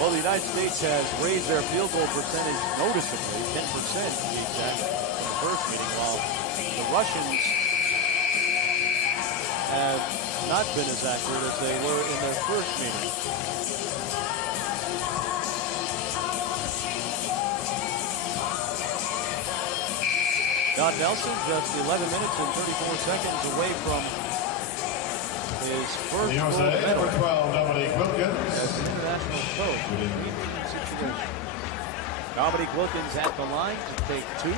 Well, the United States has raised their field goal percentage noticeably, 10% to be exact, in the first meeting, while the Russians have not been as accurate as they were in their first meeting. Don Nelson just 11 minutes and 34 seconds away from his first USA, medal. number 12, Dominique Wilkins. As an international coach. Dominique Wilkins at the line to take two.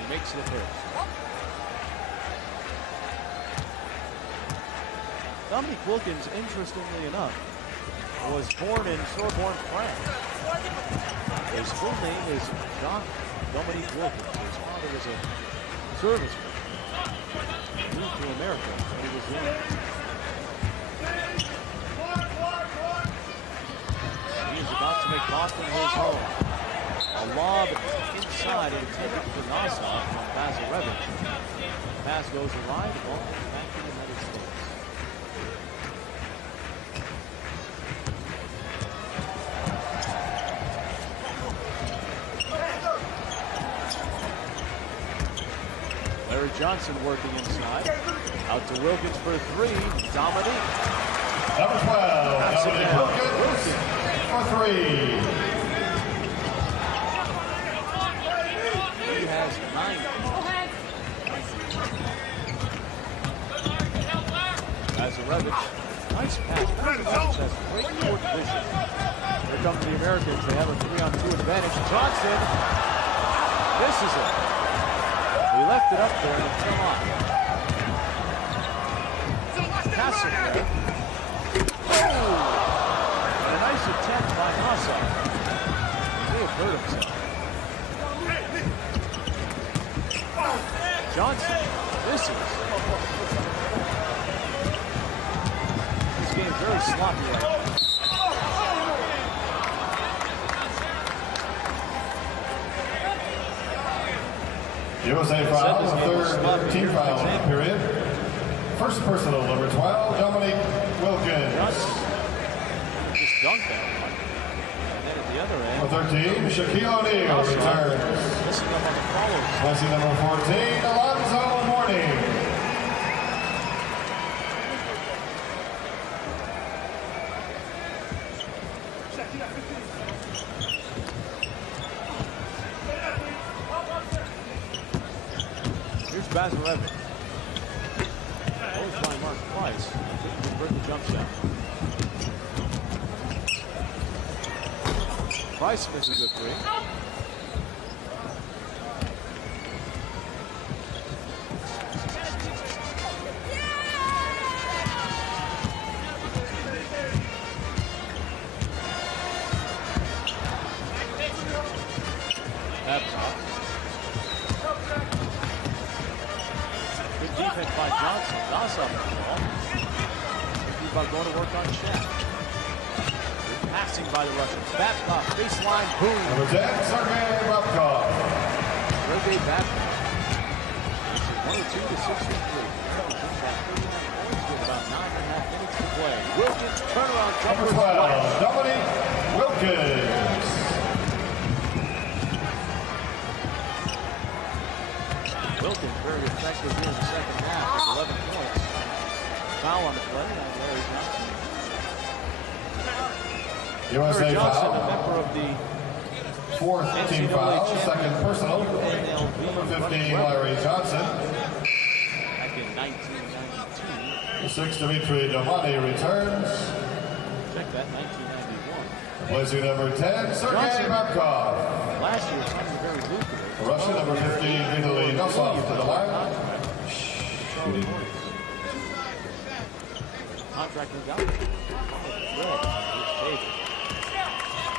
He makes the first. Dominique Wilkins, interestingly enough, was born in Sorbonne, France. His full name is Dominique Wilkins. His father was a serviceman. He moved to America when he was young. He is about to make Boston his home. A lob inside intended for Nassau from Bazarevic. Pass goes wide, ball back to the United States. Larry Johnson working inside. Out to Wilkins for three. Dominique. Number 12, Dominique Wilkins for three. He has 9. Bazarevic. Nice pass. Bazarevic has great court vision. Here come the Americans. They have a 3-on-2 advantage. Johnson misses it. He left it up there and it fell off. Castle. Oh! And a nice attempt by Nassau. He may have hurt himself. Johnson misses. This game's very sloppy right now. USA foul, the third team foul period. First personal, number 12, Dominique Wilkins. Just dunked that one. And then at the other end. Number 13, Shaquille O'Neal returns. Missing them on the follows. Passing number 14, Alonzo Mourning. Here's Bazarevic. Goes by Mark Price. Couldn't convert the jump shot. Price misses a three. Good defense by Johnson. Nassau on the ball. Thinking about going to work on Shaq. Good passing by the Russians. Babcock, baseline, boom. Number 10, Sergei Babkov. Sergei Babcock. 22 to 63. With about 9.5 minutes to play. Wilkins, turnaround jumper. Number 12, Dominique Wilkins. foul on the play on Larry Johnson. USA Larry Johnson, foul. a member of the Fourth team foul, second personal. Number 15, Larry Johnson. Back in 1992. The 6, Dimitri Domani returns. Check that, 1991. Replacing number 10, Sergei Babkov. Last year, something very lucrative. Russia, number 15, Vitaly Nosov to the line. Contract moved out. Good.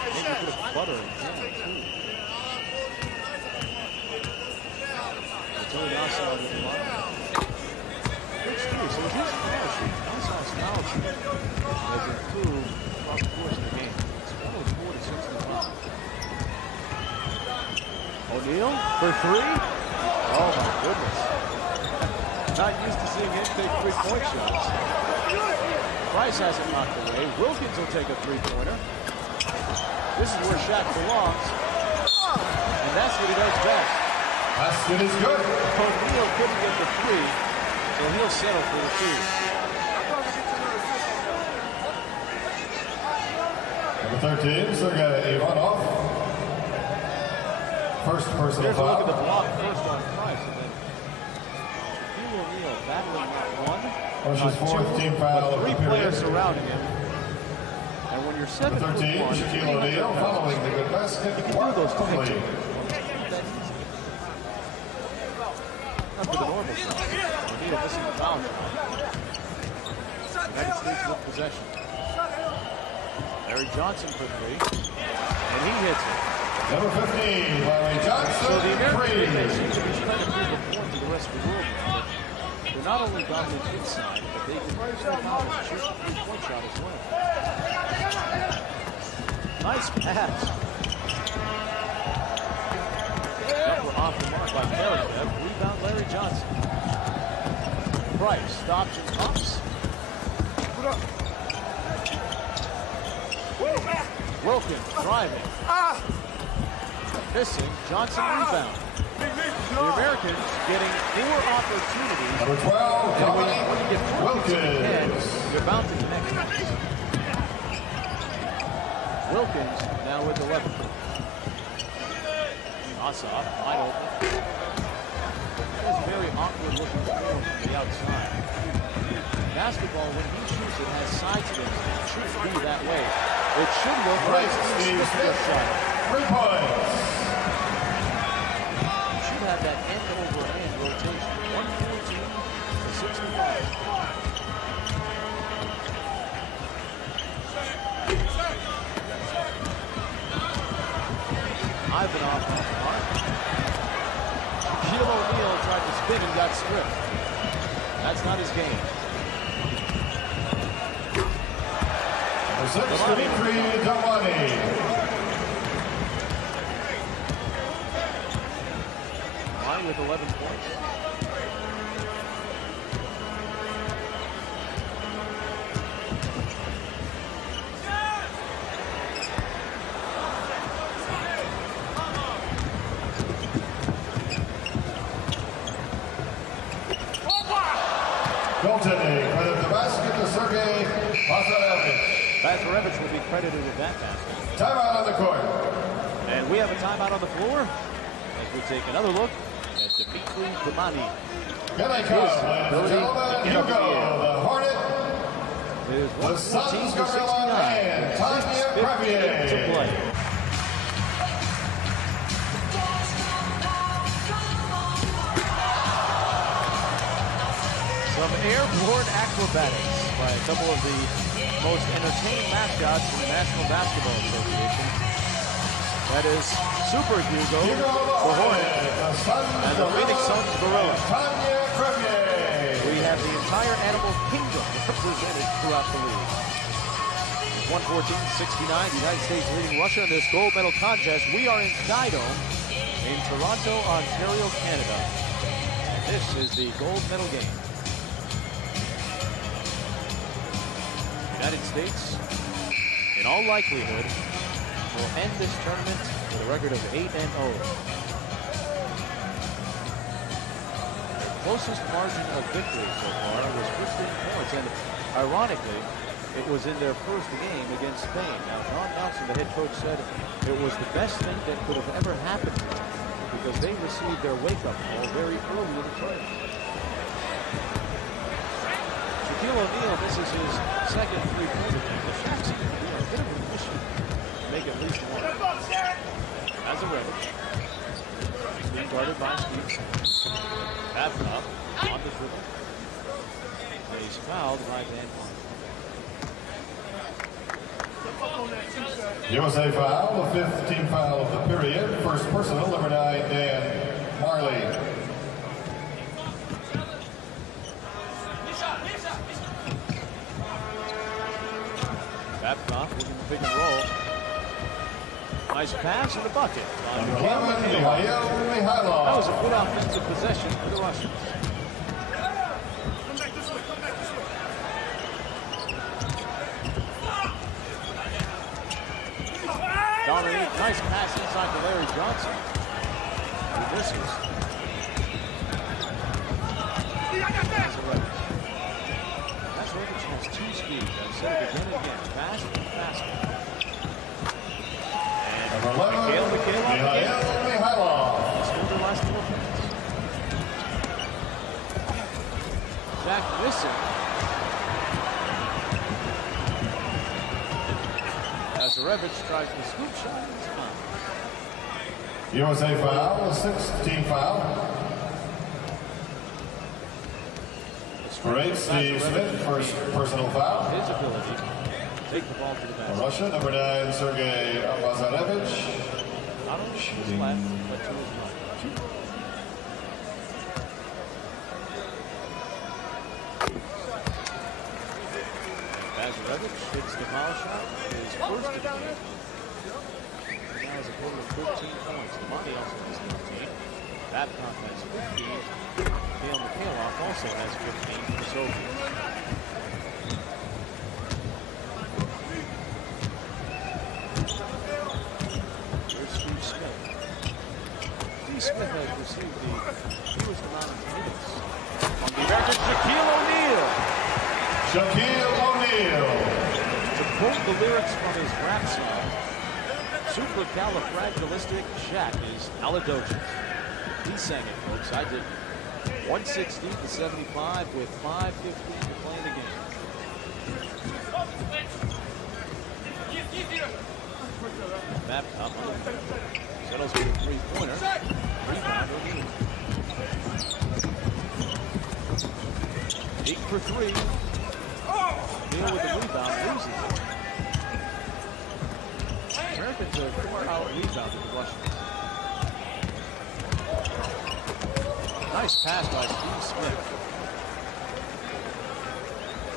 Maybe a bit of butter in jam, too. Tony Nassau with the line. Good steal. So his foul sheet, Nassau's foul sheet has improved across the course of the game. It's 104 to 65. O'Neal for three. Oh, my goodness. Not used to seeing him take three-point shots. Price has it knocked away. Wilkins will take a three-pointer. This is where Shaq belongs. And that's what he does best. Basket is good. O'Neal couldn't get the three, so he'll settle for the two. Number 13, Sergei Ivanov. First personal Here's a look at the foul. block first on Price. And then O'Neal battling not one, Russia's not fourth two, team foul but of three the period. players surrounding him. And when you're 7'1", Number 13, Shaquille O'Neal following the good basket. you can do those two things. Lead. Not for the normal side. O'Neal missing the foul shot. United States with possession. Larry Johnson for three, and he hits it. Number 15, Larry Johnson. So the American three. they seem to be trying to prove a point to the rest of the world. They're not only dominant inside, but they can use their power to shoot the three-point shot as well. Nice pass. Jumper off the mark by Karakev. Rebound Larry Johnson. Price stops and pops. Wilkins driving. Missing. Johnson rebound. The Americans getting more opportunities. Number 12, And when you get Wilkins. you're bound to connect. Wilkins now with 11. Nassau wide open. That's very awkward looking form from the outside. Basketball, when he shoots, it has side spins. It shouldn't be that way. It should look like Steve a shot. 3 points. Should have that end-over-end rotation. 114 to 65. Ivanov off the mark. Shaquille O'Neal tried to spin and got stripped. That's not his game. Number 6, Dimitri Domani. Line with 11 points. Goaltending, credit the basket to Sergei Bazarevich will be credited with that basket. Timeout on the court. And we have a timeout on the floor as we take another look at Dimitri Domani. Here they come, ladies and gentlemen. Hugo, the Hornet, It is the Suns 114 to 69. Gorilla, and Tanya 6:58 to Crevier. play. Some airborne acrobatics by a couple of the most entertaining mascots in the National Basketball Association. That is Super Hugo, Hugo, the Hornet, the Suns and the Phoenix Suns Gorilla. Tanya Crevier. We have the entire animal kingdom represented throughout the league. 114-69, the United States leading Russia in this gold medal contest. We are in Skydome in Toronto, Ontario, Canada. This is the gold medal game. The United States, in all likelihood, will end this tournament with a record of 8-0. closest margin of victory so far was 15 points. And ironically, it was in their first game against Spain. Now, John Nelson, the head coach, said it was the best thing that could have ever happened to them because they received their wake-up call very early in the tournament. Shaquille O'Neal misses his second three-pointer. The Sharks seem to be on a bit of a mission to make at least one. As a record, being guarded by Steve. Babcock on the dribble. And he's fouled by Van Martin. USA foul, the 5th team foul of the period. First personal, number 9, Dan Marley. Babcock looking to pick and roll. Nice pass in the bucket. Number 11, Mikhailov. That was a good offensive possession for the Russians. Dominique, nice pass inside to Larry Johnson. He misses. That's has 2 speeds. I've said it again and again. Fast and faster. And number 11, Mikhailov. Scored the last 4 minutes. Jack missing. Zarevich tries the scoop shot. It's fine. USA foul, the 6th team foul. Great, Steve Smith, first personal foul. His ability to take the ball to the basket. Russia, number 9, Sergei Bazarevich. Not only to his left, but to his right. Bazarevich hits the foul shot. His first of the game. He now has a total of 13 points. Monty also has 13. Babcock has 15. Dale Mikhailov also has 15 for the Soviets. Here's Steve Smith. Steve Smith has received the fewest amount of minutes. On the American, Shaquille O'Neal. Shaquille O'Neal. To quote the lyrics from his rap song, supercalifragilistic Shaq is Aladocious. He sang it, folks. I did. 160 to 75 with 5:15 to play in the game. Babcock settles for a three-pointer. Rebound O'Neal. Deep for 3. O'Neal with the rebound, loses it. Americans are 4-out rebounded the Russians. Nice pass by Steve Smith.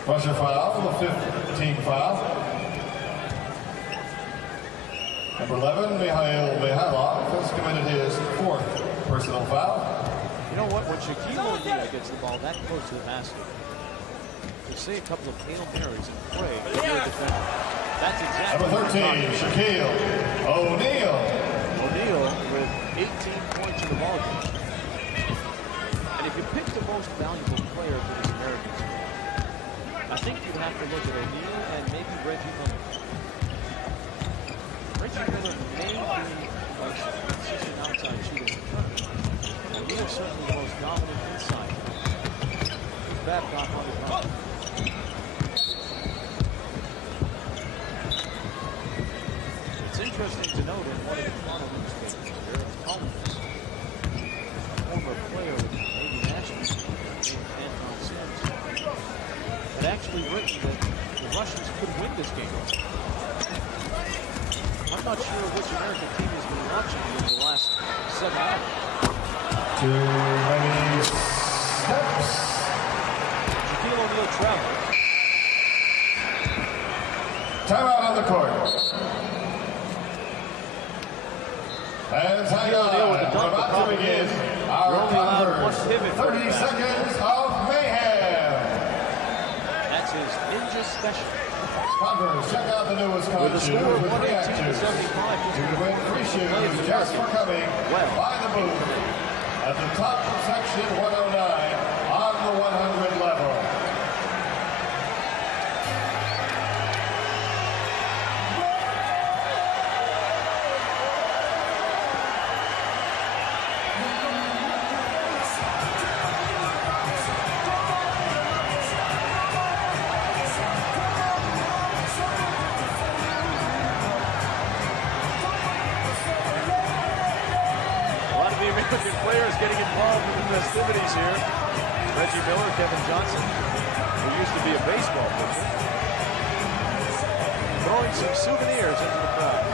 Russia foul, the 5th team foul. Number 11, Mikhailov has committed his 4th personal foul. You know what? When Shaquille O'Neal gets the ball that close to the basket, to say a couple of Hail Marys and pray that you're a defender. That's exactly number 13, Shaquille O'Neal. O'Neal with 18 points in the ballgame. And if you pick the most valuable player for this American team, I think you'd have to look at O'Neal and maybe Reggie Miller. Reggie Miller may be a consistent outside shooter in the tournament. O'Neal is certainly the most dominant inside. Babcock on the top. It's interesting to note in one of the Toronto newspapers here, it's columnist, a former player with the Navy national team named Anton Sims, had actually written that the Russians could win this game. I'm not sure which American team has been watching in the last 7 hours. Too many steps. Shaquille O'Neal travels. Timeout on the court. And O'Neal with the dunk. The about to begin our Converse 30 seconds of mayhem. That's his ninja special. Converse, check out the newest With a score of 118 to 75. You can win free shoes just for coming by the booth at the top of section 109 on the 100 level. American players getting involved in the festivities here. Reggie Miller, Kevin Johnson, who used to be a baseball pitcher, throwing some souvenirs into the crowd.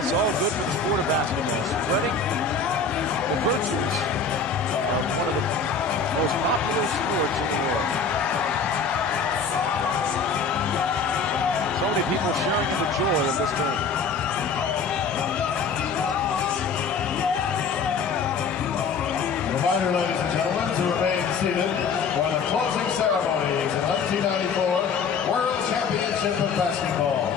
It's all good for the sport of basketball. Spreading the virtues of one of the most popular sports in the world. So many people sharing in the joy of this tournament. Reminder, ladies and gentlemen, to remain seated for the closing ceremonies of the 1994 World Championship of Basketball.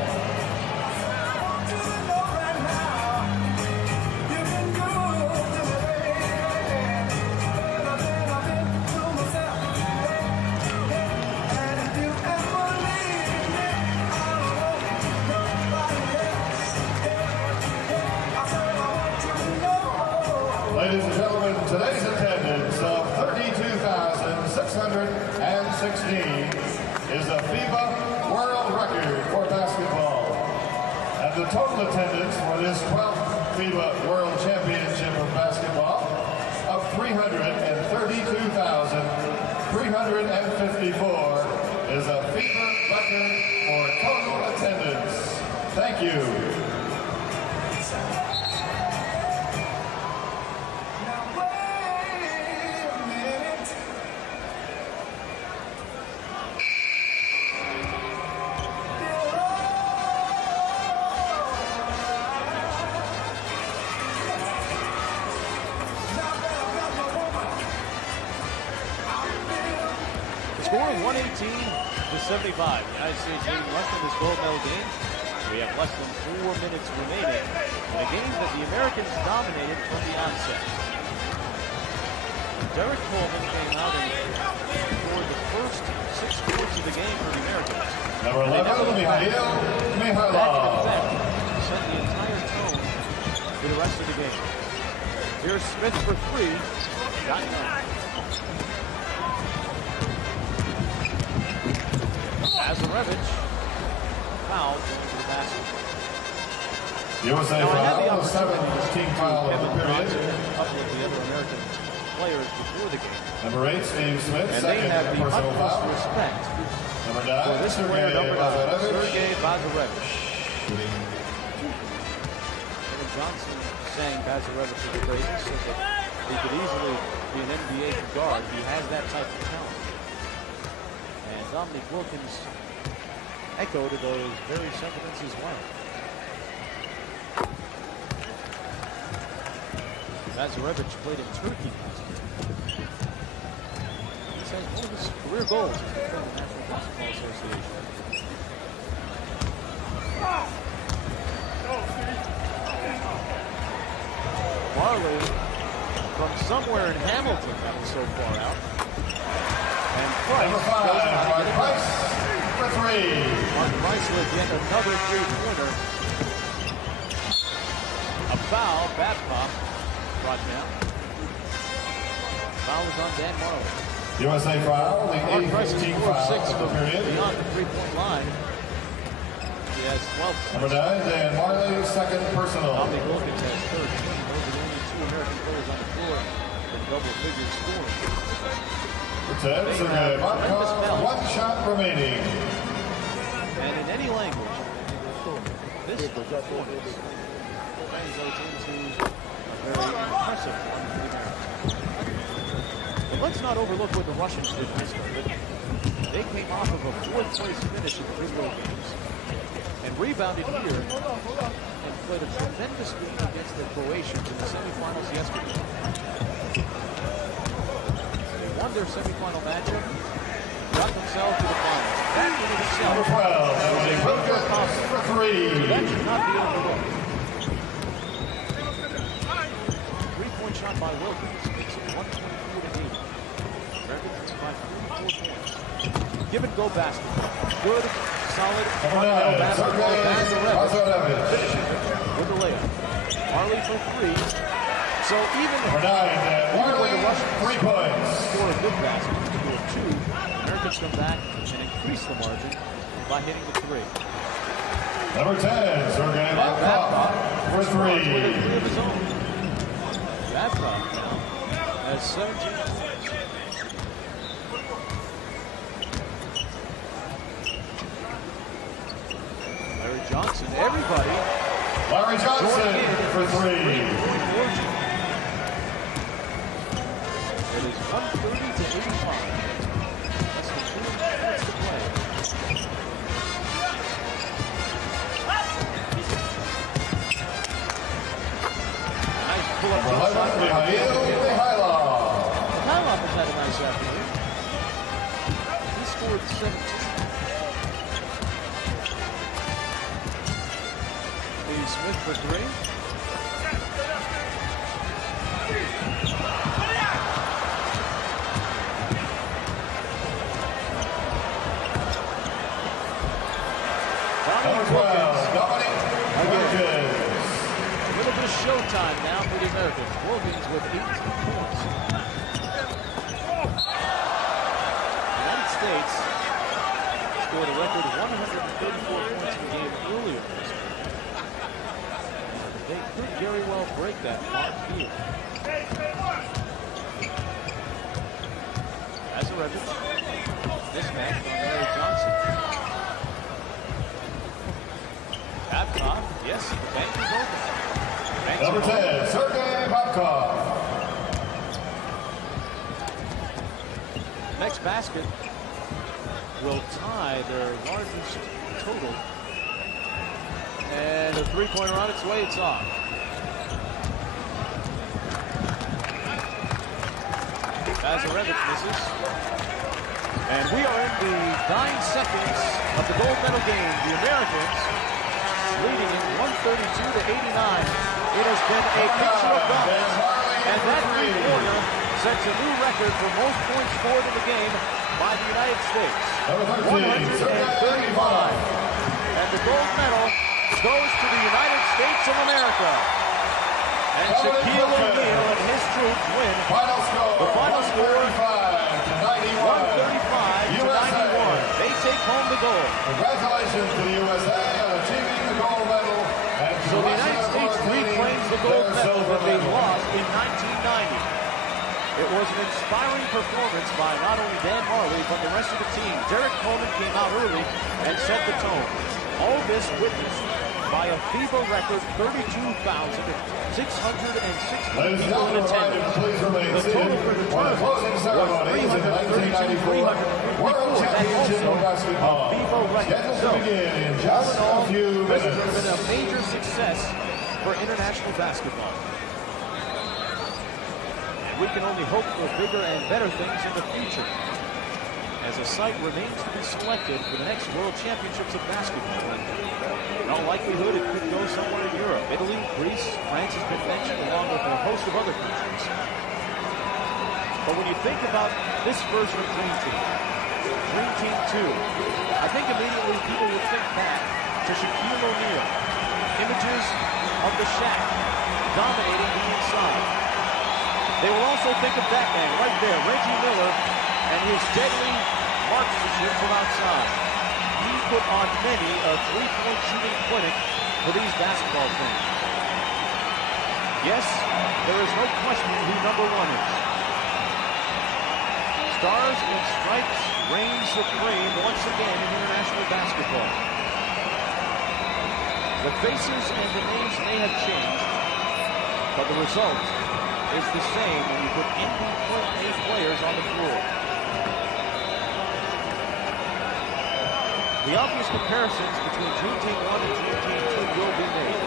Ladies and gentlemen, today's attendance of 32,616 is a FIBA world record for basketball. And the total attendance for this 12th FIBA World Championship of Basketball of 332,354 is a FIBA record for total attendance. Thank you. Scoring 118-75. United States leading Russia in this gold medal game. We have less than 4 minutes remaining in a game that the Americans dominated from the onset. Derek Coleman came out and scored the first 6 points of the game for the Americans. Number 11, Mikhail Mikhailov. That in effect set the entire tone for the rest of the game. Here's Smith for 3. Got none. Azarevich foul going to the basket. USA foul, the 7th team foul of the period. A couple of the other American players before the game. Number 8, Steve Smith, and second they have the personal utmost foul. respect Number for 9, this player, number 9, Sergei Bazarevich. Shooting. Kevin Johnson saying Bazarevich is crazy, so that he could easily be an NBA guard. He has that type of talent. And Dominique Wilkins echoed those very sentiments as well. Bazarevich played in Turkey last year. This has one of his career goals to play in the National Basketball Association. Marley from somewhere in Hamilton that was so far out. And Price goes out to get it. For 3. Mark Price will get another three-pointer. A foul, Babcock brought down. Foul is on Dan Marley. USA foul, the Mark Price 8th is team 4 of foul 6 of the from period. beyond the three-point line. He has 12 Number 9, Dan Marley, second personal. Dominique Wilkins has 13. Those are the only 2 American players on the floor in double-figure scoring. For 10, Sergei Babkov, 1 shot remaining. And in any language, this performance translates into a very impressive one for the Americans. But let's not overlook what the Russians did this year. They came off of a 4th-place finish in the Big World Games and rebounded here and played a tremendous game against the Croatians in the semifinals yesterday. won their semifinal matchup, got themselves to the finals. That in of itself Number 12, was a major accomplishment. for So 3. that should not be overlooked. Three-point shot by Wilkins. Makes it 124-80. Americans by 44 points. Give and go basketball. Good, solid, fundamental basketball. Bazarevic finishing with the layup. Marley for 3. So even when the Russians 3 points. score a good basket, score 2, Americans come back and increase the margin by hitting the 3. Number 10, Sergei Babcock for 3. With a 3 of his own. Babcock now has 17 points. Larry Johnson, everybody. Larry Johnson for 3. It is 130-85. Less than 2 minutes to play. Nice pull-up jump shot. Mikhailov has had a nice afternoon. He scored 17. Smith for 3. Number 12, Dominic Wilkins. A little bit of showtime now for the Americans. Wilkins with 18 points. The United States scored a record 134 points in the game earlier this week. They could very well break that mark here. Bazarevic, mismatch on Larry Johnson. Babcock, yes, the bank is open. Banks Number 10, Sergei Babcock. Next basket will tie their largest total. And a three-pointer on its way, it's off. Bazarevic misses. And we are in the 9 seconds of the gold medal game. The Americans leading it 132-89. It has been a picture of dominance. And that three-pointer sets a new record for most points scored in the game by the United States. 135. And the gold medal goes to the United States of America. And Shaquille O'Neal and his troops win. The final score, 135-91. They take home the gold. Congratulations to the USA on achieving the gold medal. So the United States reclaims the gold medal that they lost in 1990. It was an inspiring performance by not only Dan Marley, but the rest of the team. Derek Coleman came out early and set the tone. All this witnessed by a FIBA record 32,660 people in attendance. The total for the tournament was 332,354. That's also a FIBA record. So, all in all, this has been a major success for international basketball. We can only hope for bigger and better things in the future, as a site remains to be selected for the next World Championships of basketball. In all likelihood, it could go somewhere in Europe. Italy, Greece, France has been mentioned, along with a host of other countries. But when you think about this version of Dream Team, Dream Team 2, I think immediately people would think back to Shaquille O'Neal. Images of the Shaq dominating the inside. They will also think of that man right there, Reggie Miller, and his deadly marksmanship from outside. He put on many a three-point shooting clinic for these basketball fans. Yes, there is no question who number 1 is. Stars and stripes reign supreme once again in international basketball. The faces and the names may have changed, but the result is the same when you put NBA players on the floor. The obvious comparisons between Dream Team 1 and Dream Team 2 will be made.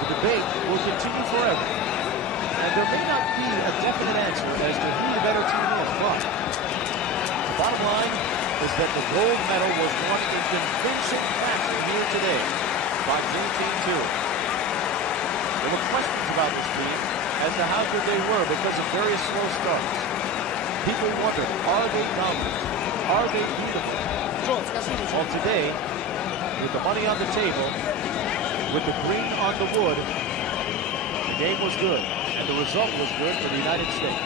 The debate will continue forever. And there may not be a definite answer as to who the better team is, but the bottom line is that the gold medal was won in convincing fashion here today by Dream Team 2. There were questions about this team as to how good they were because of various slow starts. People wondered, are they dominant? Are they beautiful? Well, today, with the money on the table, with the green on the wood, the game was good, and the result was good for the United States.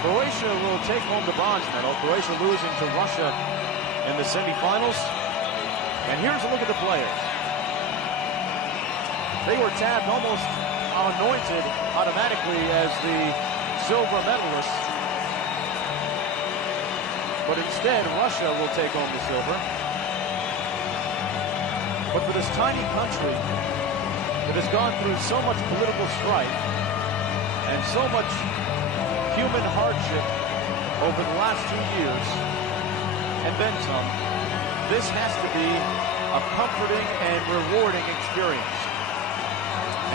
Croatia will take home the bronze medal. Croatia losing to Russia in the semifinals. And here's a look at the players. They were tabbed almost anointed automatically as the silver medalists. But instead, Russia will take home the silver. But for this tiny country that has gone through so much political strife and so much human hardship over the last 2 years, and then some, this has to be a comforting and rewarding experience.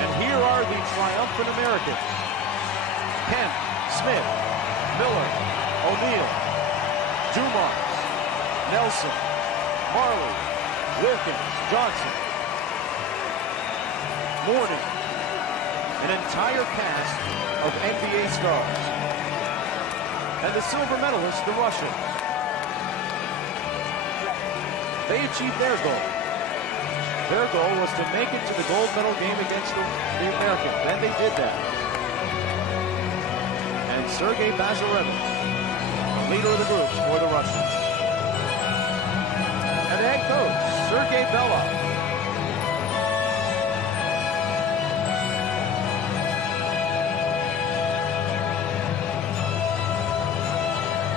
And here are the triumphant Americans: Kemp, Smith, Miller, O'Neal, Dumars, Nelson, Marley, Wilkins, Johnson, Mourning, an entire cast of NBA stars. And the silver medalists, the Russians. They achieved their goal. Their goal was to make it to the gold medal game against the Americans, and they did that. And Sergei Bazarevich, leader of the group for the Russians. And the head coach, Sergei Belov.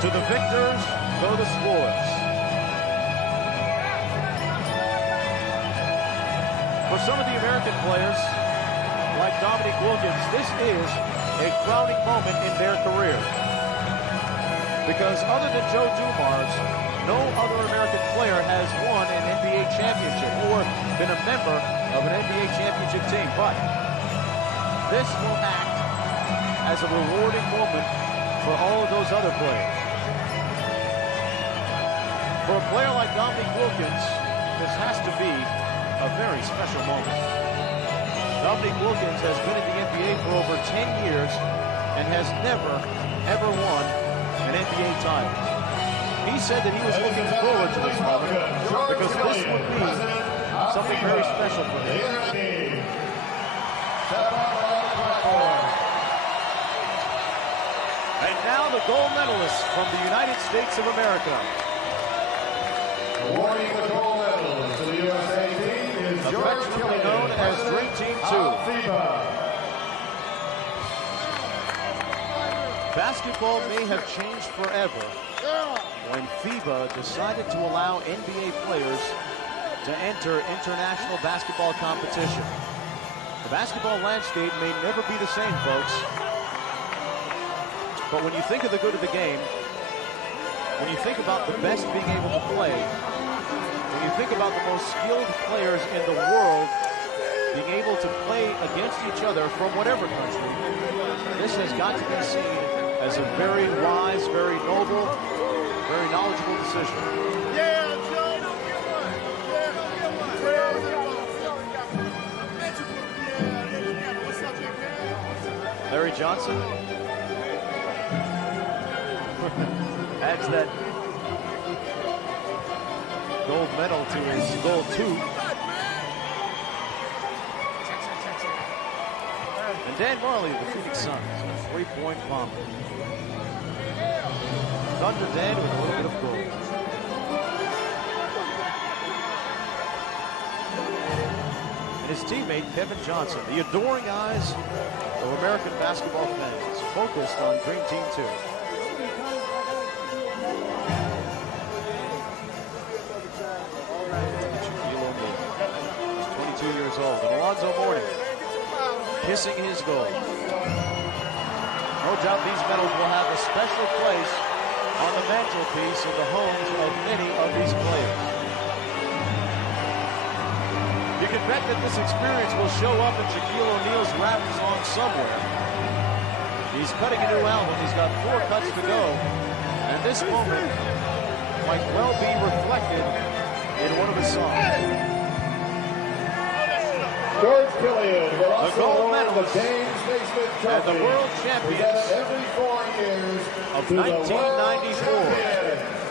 To the victors go the spoils. For some of the American players, like Dominique Wilkins, this is a crowning moment in their career. Because other than Joe Dumars, no other American player has won an NBA championship or been a member of an NBA championship team. But this will act as a rewarding moment for all of those other players. For a player like Dominique Wilkins, this has to be a very special moment. Dominique Wilkins has been in the NBA for over 10 years and has never, ever won an NBA title. He said that he was looking forward to this moment because this would be something very special for him. And now the gold medalists from the United States of America. Awarding the gold medal to the USA team is affectionately known as Dream Team 2. FIBA. Basketball may have changed forever when FIBA decided to allow NBA players to enter international basketball competition. The basketball landscape may never be the same, folks. But when you think of the good of the game, when you think about the best being able to play, when you think about the most skilled players in the world being able to play against each other from whatever country, this has got to be seen as a very wise, very noble, very knowledgeable decision. Yeah, Joe. Larry Johnson adds that gold medal to his gold tooth. And Dan Marley of the Phoenix Suns, a three-point bomber. Thunder Dan with a little bit of gold. And his teammate, Kevin Johnson, the adoring eyes of American basketball fans, focused on Dream Team 2. He's 22 years old. And Alonzo Mourning kissing his gold. No doubt these medals will have a special place on the mantelpiece in the homes of many of these players. You can bet that this experience will show up in Shaquille O'Neal's rap song somewhere. He's cutting a new album. He's got 4 cuts to go. And this moment might well be reflected in one of his songs. George Killian will The also gold award medalist the James Naismith Trophy and the world champions presented every 4 years of to the world 1994. champion.